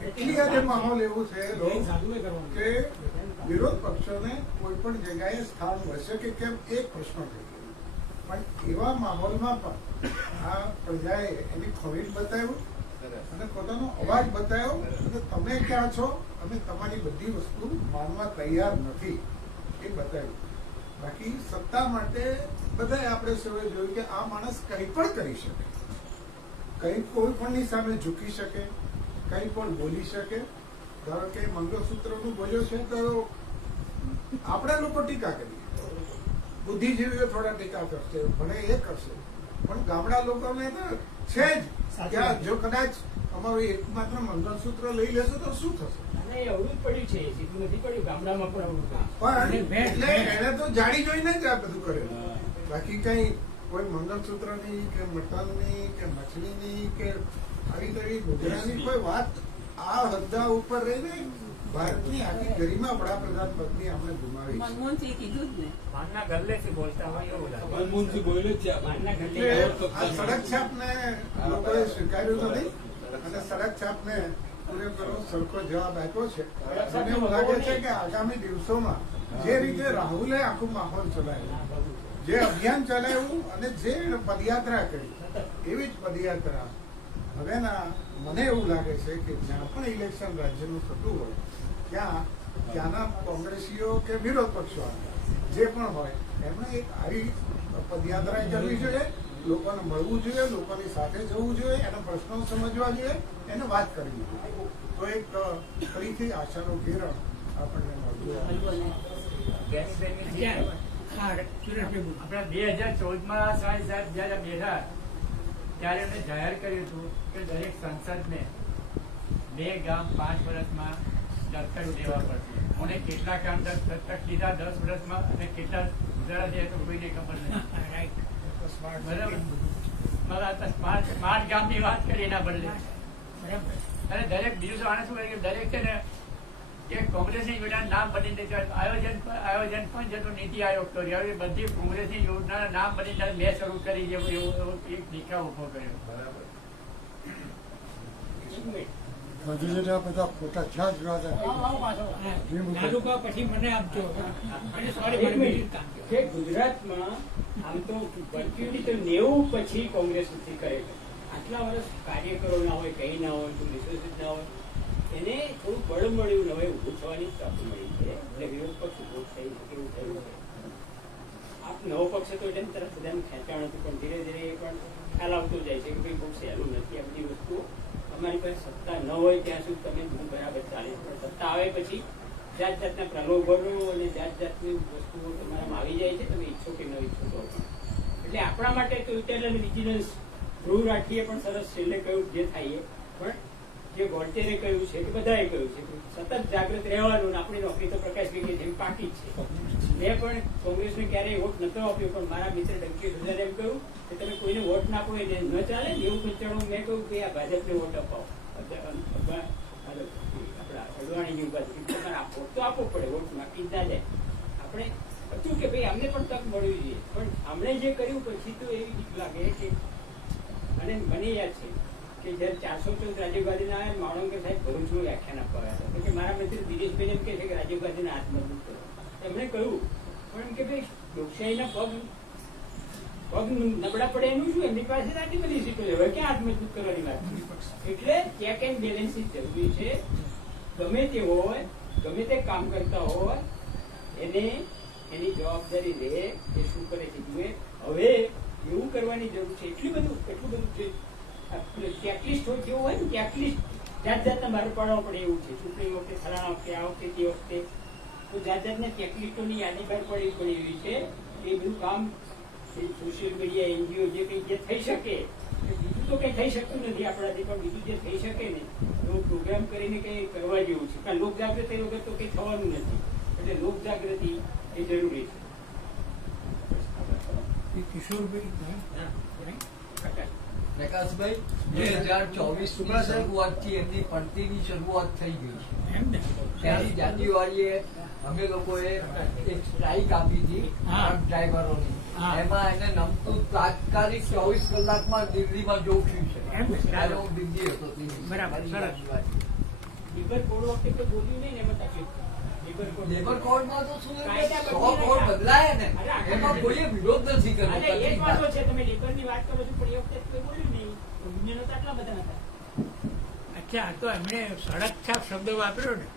એટલી હદે માહોલ એવું છે કે વિરોધ પક્ષોને કોઈ પણ જગ્યાએ સ્થાન મળશે કે કેમ એક પ્રશ્ન થઈ ગયો. પણ એવા માહોલમાં પણ આ પ્રજાએ એની ખોરીટ બતાવ્યું અને પોતાનો અવાજ બતાવ્યો અને તમે ક્યાં છો, અમે તમારી બધી વસ્તુ માનવા તૈયાર નથી, એ બતાવ્યું. બાકી સત્તા માટે બધાએ આપણે સૌએ જોયું કે આ માણસ કંઈ પણ કરી શકે, કંઈ કોઈ પણની સામે ઝૂકી શકે, કંઈ પણ બોલી શકે. ધારો કે મંગળસૂત્રનું બોલ્યો છે તો આપણે લોકો ટીકા કરીએ, બુદ્ધિજીવીઓ થોડા ટીકા કરશે, ભલે એ કરશે, પણ ગામડા લોકોને તો છે જ ત્યાં જો કદાચ અમારું એકમાત્ર મંગળસૂત્ર લઈ લેશો તો શું થશે? અવળું પડ્યું છે, સીધું નથી પડ્યું, ગામડામાં પણ અવળું પણ એટલે એને તો જાણી જોઈને જ આ બધું કરેલું. બાકી કઈ કોઈ મંગળસૂત્રની કે મટનની કે મછલીની કે આવી તરી ગુજરાતની કોઈ વાત આ હદ્દા ઉપર રહીને ભારતની આખી ગરિમા વડાપ્રધાન પદની આપણે ગુમાવી છે. મનમોહનસિંહ કીધું જ ને માનના ગલ્લે થી બોલતા હોય એવું લાગે. મનમોહનસિંહ બોલે જ છે. માનના એટલે ગલ્લે આ સડક છાપને લોકોએ સ્વીકાર્યું નથી અને સડક છાપને પૂરેપૂરો સરખો જવાબ આપ્યો છે. મને એવું લાગે છે કે આગામી દિવસોમાં જે રીતે રાહુલે આખું માહોલ ચલાવ્યું, જે અભિયાન ચલાવ્યું અને જે પદયાત્રા કરી, એવી જ પદયાત્રા હવેના મને એવું લાગે છે કે જ્યાં પણ ઇલેક્શન રાજ્યનું થતું હોય ત્યાંના કોંગ્રેસીઓ કે વિરોધ પક્ષો જે પણ હોય એમણે એક આવી પદયાત્રા કરવી જોઈએ, લોકોને મળવું જોઈએ, લોકોની સાથે જવું જોઈએ, એના પ્રશ્નો સમજવા જોઈએ, એને વાત કરવી જોઈએ. તો એક ફરીથી આશાનું કિરણ આપણને મળતું. આપણા 2014માં સાહેબ જયારે બેઠા ત્યારે એમને જાહેર કર્યું હતું કે દરેક સંસદને 2 ગામ 5 વર્ષમાં દત્તક લેવા પડશે. મને કેટલા કામ દત્તક લીધા 10 વર્ષમાં અને કેટલા સુધારા છે તો કોઈને ખબર નથી. બરાબર, સ્માર્ટ ગામની વાત કરી એના બદલે. અને દરેક બીજું તો આને શું કરે કે દરેક છે ને કે કોંગ્રેસની યોજના નામ બદલીને આયોજન પણ છે તો નીતિ આયોગ કર્યો. હવે બધી કોંગ્રેસની યોજનાના નામ બદલીને મેં શરૂ કરી એવો એક દેખાવ ઉભો કર્યો. બધા ખોટા છાજ પછી મને આપજો. ગુજરાતમાં આમ તો વર્ચ્યુઅલી તો 90 પછી કોંગ્રેસ સુધી કરે. આટલા વર્ષ કાર્યકરો ના હોય, કઈ ના હોય, કોઈ વિશ્વસિત ના હોય, એને થોડું બળ મળ્યું, હવે ઉભું થવાની તક મળી છે. એટલે વિરોધ પક્ષ ઉભો થઈ શકે એવું થયું છે. આપ નવો પક્ષ તો એટલે તરફ બધાને ખેંચાણ હતું, પણ ધીરે ધીરે એ પણ ખ્યાલ આવતો જાય છે કે ભાઈ બહુ સહેલું નથી આ બધી વસ્તુઓ. તમારી પાસે સત્તા ન હોય ત્યાં સુધી તમે બધું બરાબર ચાલે, પણ સત્તા આવે પછી જાત જાતના પ્રલોભનો અને જાત જાતની વસ્તુઓ તમારામાં આવી જાય છે, તમે ઈચ્છો કે ન ઈચ્છો તો પણ. એટલે આપણા માટે તો ઇટાલિયન વિજિલન્સ ધ્રુવ રાઠીએ પણ સરસ છેલ્લે કહ્યું જે થાય એ, પણ જે વોલ્ટેરે કહ્યું છે કે બધાએ કહ્યું છે કે સતત જાગૃત રહેવાનું ને આપણી નોકરી તો પ્રકાશભાઈની જેમ પાકી જ છે. મેં પણ કોંગ્રેસને ક્યારેય વોટ નતો આપ્યો, પણ મારા મિત્ર ડંકેશ સુધારે એમ કહ્યું કે તમે કોઈને વોટ ના આપો એ ન ચાલે ને, એવું પંચાણું મેં કહ્યું કે આ ભાજપને વોટ અપાવો, આપણા અડવાણીની બાજુ તમારે આપો તો આપવો પડે, વોટ નાખી ના જાય. આપણે હતું કે ભાઈ અમને પણ તક મળવી જોઈએ, પણ અમને જે કર્યું પછી તો એવી બીક લાગે કે, અને મને યાદ છે કે જયારે 414 રાજીવ ગાંધીના આવ્યા, માવળંકર સાહેબ ભરૂચમાં વ્યાખ્યાન આપવા આવ્યા હતા, કે મારા મિત્ર દિનેશભાઈ એમ કહે છે કે રાજીવ ગાંધીના હાથ મજબૂત કરો. એમણે કહ્યું પણ એમ કે ભાઈ લોકશાહીના પગ નબળા પડે એનું શું, એમની પાસે આટલી બધી સીટો છે, હવે ક્યાં હાથ મજબૂત કરવાની વાત છે. એટલે ચેક એન્ડ બેલેન્સિસ જરૂરી છે. ગમે તે હોય, ગમે તે કામ કરતા હોય, એને એની જવાબદારી લે, એ શું કરે છે જુએ. હવે એવું કરવાની જરૂર છે, એટલું બધું છે. ચેકલિસ્ટ જેવું હોય ને, ચેકલિસ્ટ જાત જાતના બહાર પાડવા પડે એવું છે. ચૂંટણી વખતે, ફલાણા વખતે, આ વખતે, તે વખતે તો જાત જાતના ચેકલિસ્ટોની યાદી બહાર પડવી પડે એવી છે. એ બધું કામ સોશિયલ મીડિયા, એનજીઓ જે કંઈ જે થઈ શકે, બીજું તો કંઈ થઈ શકતું નથી આપણાથી, પણ બીજું જે થઈ શકે ને એવો પ્રોગ્રામ કરીને કંઈ કરવા જેવું છે. કારણ લોક જાગૃતિ વગર તો કંઈ થવાનું નથી, એટલે લોક જાગૃતિ એ જરૂરી છે. કિશોરભાઈ પ્રકાશભાઈ, 2024 શરૂઆતથી એમની પડતીની શરૂઆત થઈ ગઈ છે. ત્યારે જાન્યુઆરીએ અમે લોકોએ એક સ્ટ્રાઇક આપી હતી ટ્રક ડ્રાઈવરોની. એમાં એને નમતું તાત્કાલિક 24 કલાકમાં દિલ્હીમાં જોખ્યું છે. ત્યારે હું દિલ્હી હતો. લેબર કોડ વખતે તો બોલ્યું નહીં ને, એમાં તકલીફ. લેબર કોડમાં તો શું 100 કોડ બદલાય ને, એમાં કોઈએ વિરોધ નથી કર્યો. એક વાતો છે, તમે લેબરની વાત કરો છો, પણ એ વખતે કોઈ બોલ્યું નહીં. યુનિયનો તો આટલા બધા હતા. અચ્છા, તો એમણે સડક છાપ શબ્દ વાપર્યો ને.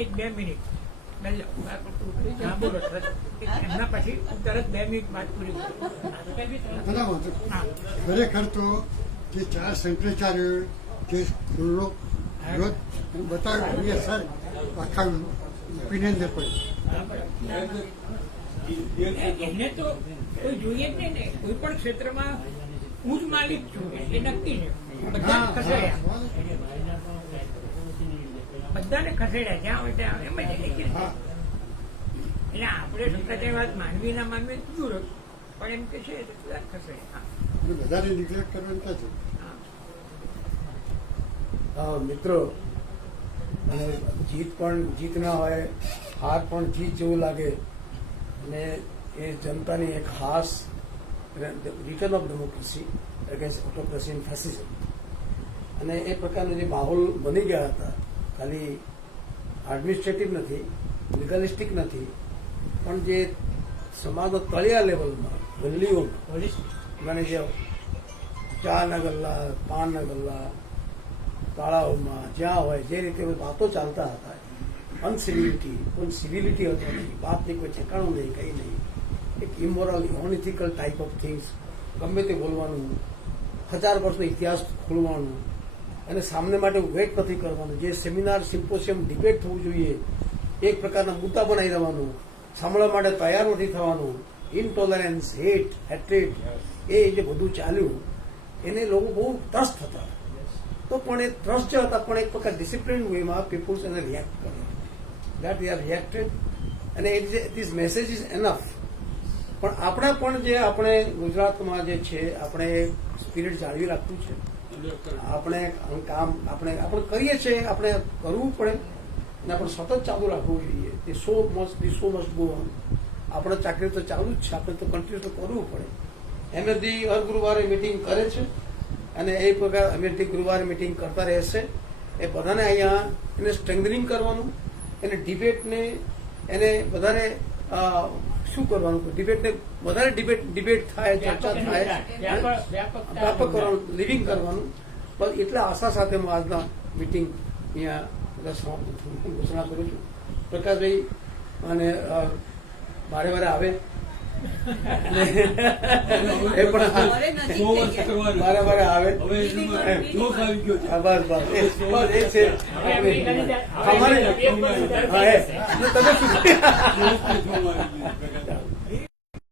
એક 2 મિનિટ એમના પછી તરત 2 મિનિટ વાત પૂરી ખરેખર તો જે 4 શંકરાચાર્યો જે વિરોધ બતાવ્યો એ સર આખા ઓપિનિયન પડ્યું. એને તો કોઈ જોઈએ જ નહીં ને. કોઈ પણ ક્ષેત્રમાં હું જ માલિક છું એટલે નક્કી છે. બધાને ખસેડ્યા, બધાને ખસેડ્યા જ્યાં હોય ત્યાં એમ જ એટલે આપણે શંકરાચાર્ય વાત માનવી ના માનવી દૂર હતું, પણ એમ કે છે તો બધા ખસેડ્યા. બધાને નિગ્લેક્ટ કરવાનું ક્યાં છે? મિત્રો, અને જીત પણ જીત ના હોય, હાર પણ જીત જેવું લાગે, અને એ જનતાની એક ખાસ return of democracy against autocracy and fascism, અને એ પ્રકારનો જે માહોલ બની ગયા હતા, ખાલી એડમિનિસ્ટ્રેટિવ નથી, લીગલિસ્ટિક નથી, પણ જે સમાજના તળિયા લેવલમાં ગલીઓમાં મને જે ચાના ગલ્લા, પાનના ગલ્લા, શાળાઓમાં જ્યાં હોય જે રીતે વાતો ચાલતા હતા, અનસિવિલિટી, કોઈ સિવિલિટી હતો નહીં, વાતની કોઈ ઠેકાણું નહીં, કંઈ નહીં, એક immoral unethical type of things, ગમે તે બોલવાનું, 1000 વર્ષનો ઇતિહાસ ખોલવાનું, અને સામને માટે વેઇટ નથી કરવાનું, જે સેમિનાર, સિમ્પોસિયમ, ડિબેટ થવું જોઈએ એક પ્રકારના મુદ્દા બનાવી દેવાનું, સાંભળવા માટે તૈયાર નથી થવાનું, ઇનટોલરન્સ, હેટ, હેટ્રેડ, એ જે બધું ચાલ્યું એને લોકો બહુ ત્રસ્ત હતા. તો પણ એ ત્રસ્ત જે હતા પણ એક પ્રકાર ડિસિપ્લિન વેમાં પીપલ્સ એને રિએક્ટ કરે, દેટ વી આર રિએક્ટેડ, અને ધીસ મેસેજ ઇઝ એનફ. પણ આપણે પણ જે આપણે ગુજરાતમાં જે છે આપણે સ્પિરિટ જાળવી રાખવું છે, આપણે કામ આપણે કરીએ છીએ, આપણે કરવું પડે અને આપણે સતત ચાલુ રાખવું જોઈએ. The so must go on. આપણે ચાકરી તો ચાલુ જ છે, આપણે તો કન્ટિન્યુ તો કરવું પડે. એમએસડી હર ગુરુવારે મિટિંગ કરે છે, અને એ પ્રકાર એમએસડી ગુરુવારે મિટિંગ કરતા રહેશે. એ બધાને અહીંયા એને સ્ટ્રેન્થનિંગ કરવાનું, એને ડિબેટને એને વધારે શું કરવાનું, ડિબેટને વધારે ડિબેટ થાય, ચર્ચા થાય, વ્યાપક કરવાનું, લિવિંગ કરવાનું. બસ એટલા આશા સાથે હું આજના મિટિંગ અહીંયા ઘોષણા કરું છું. પ્રકાશભાઈ અને વારે વારે આવે એ પણ વારે વારે આવે. બસ એ છે અમારે. તમે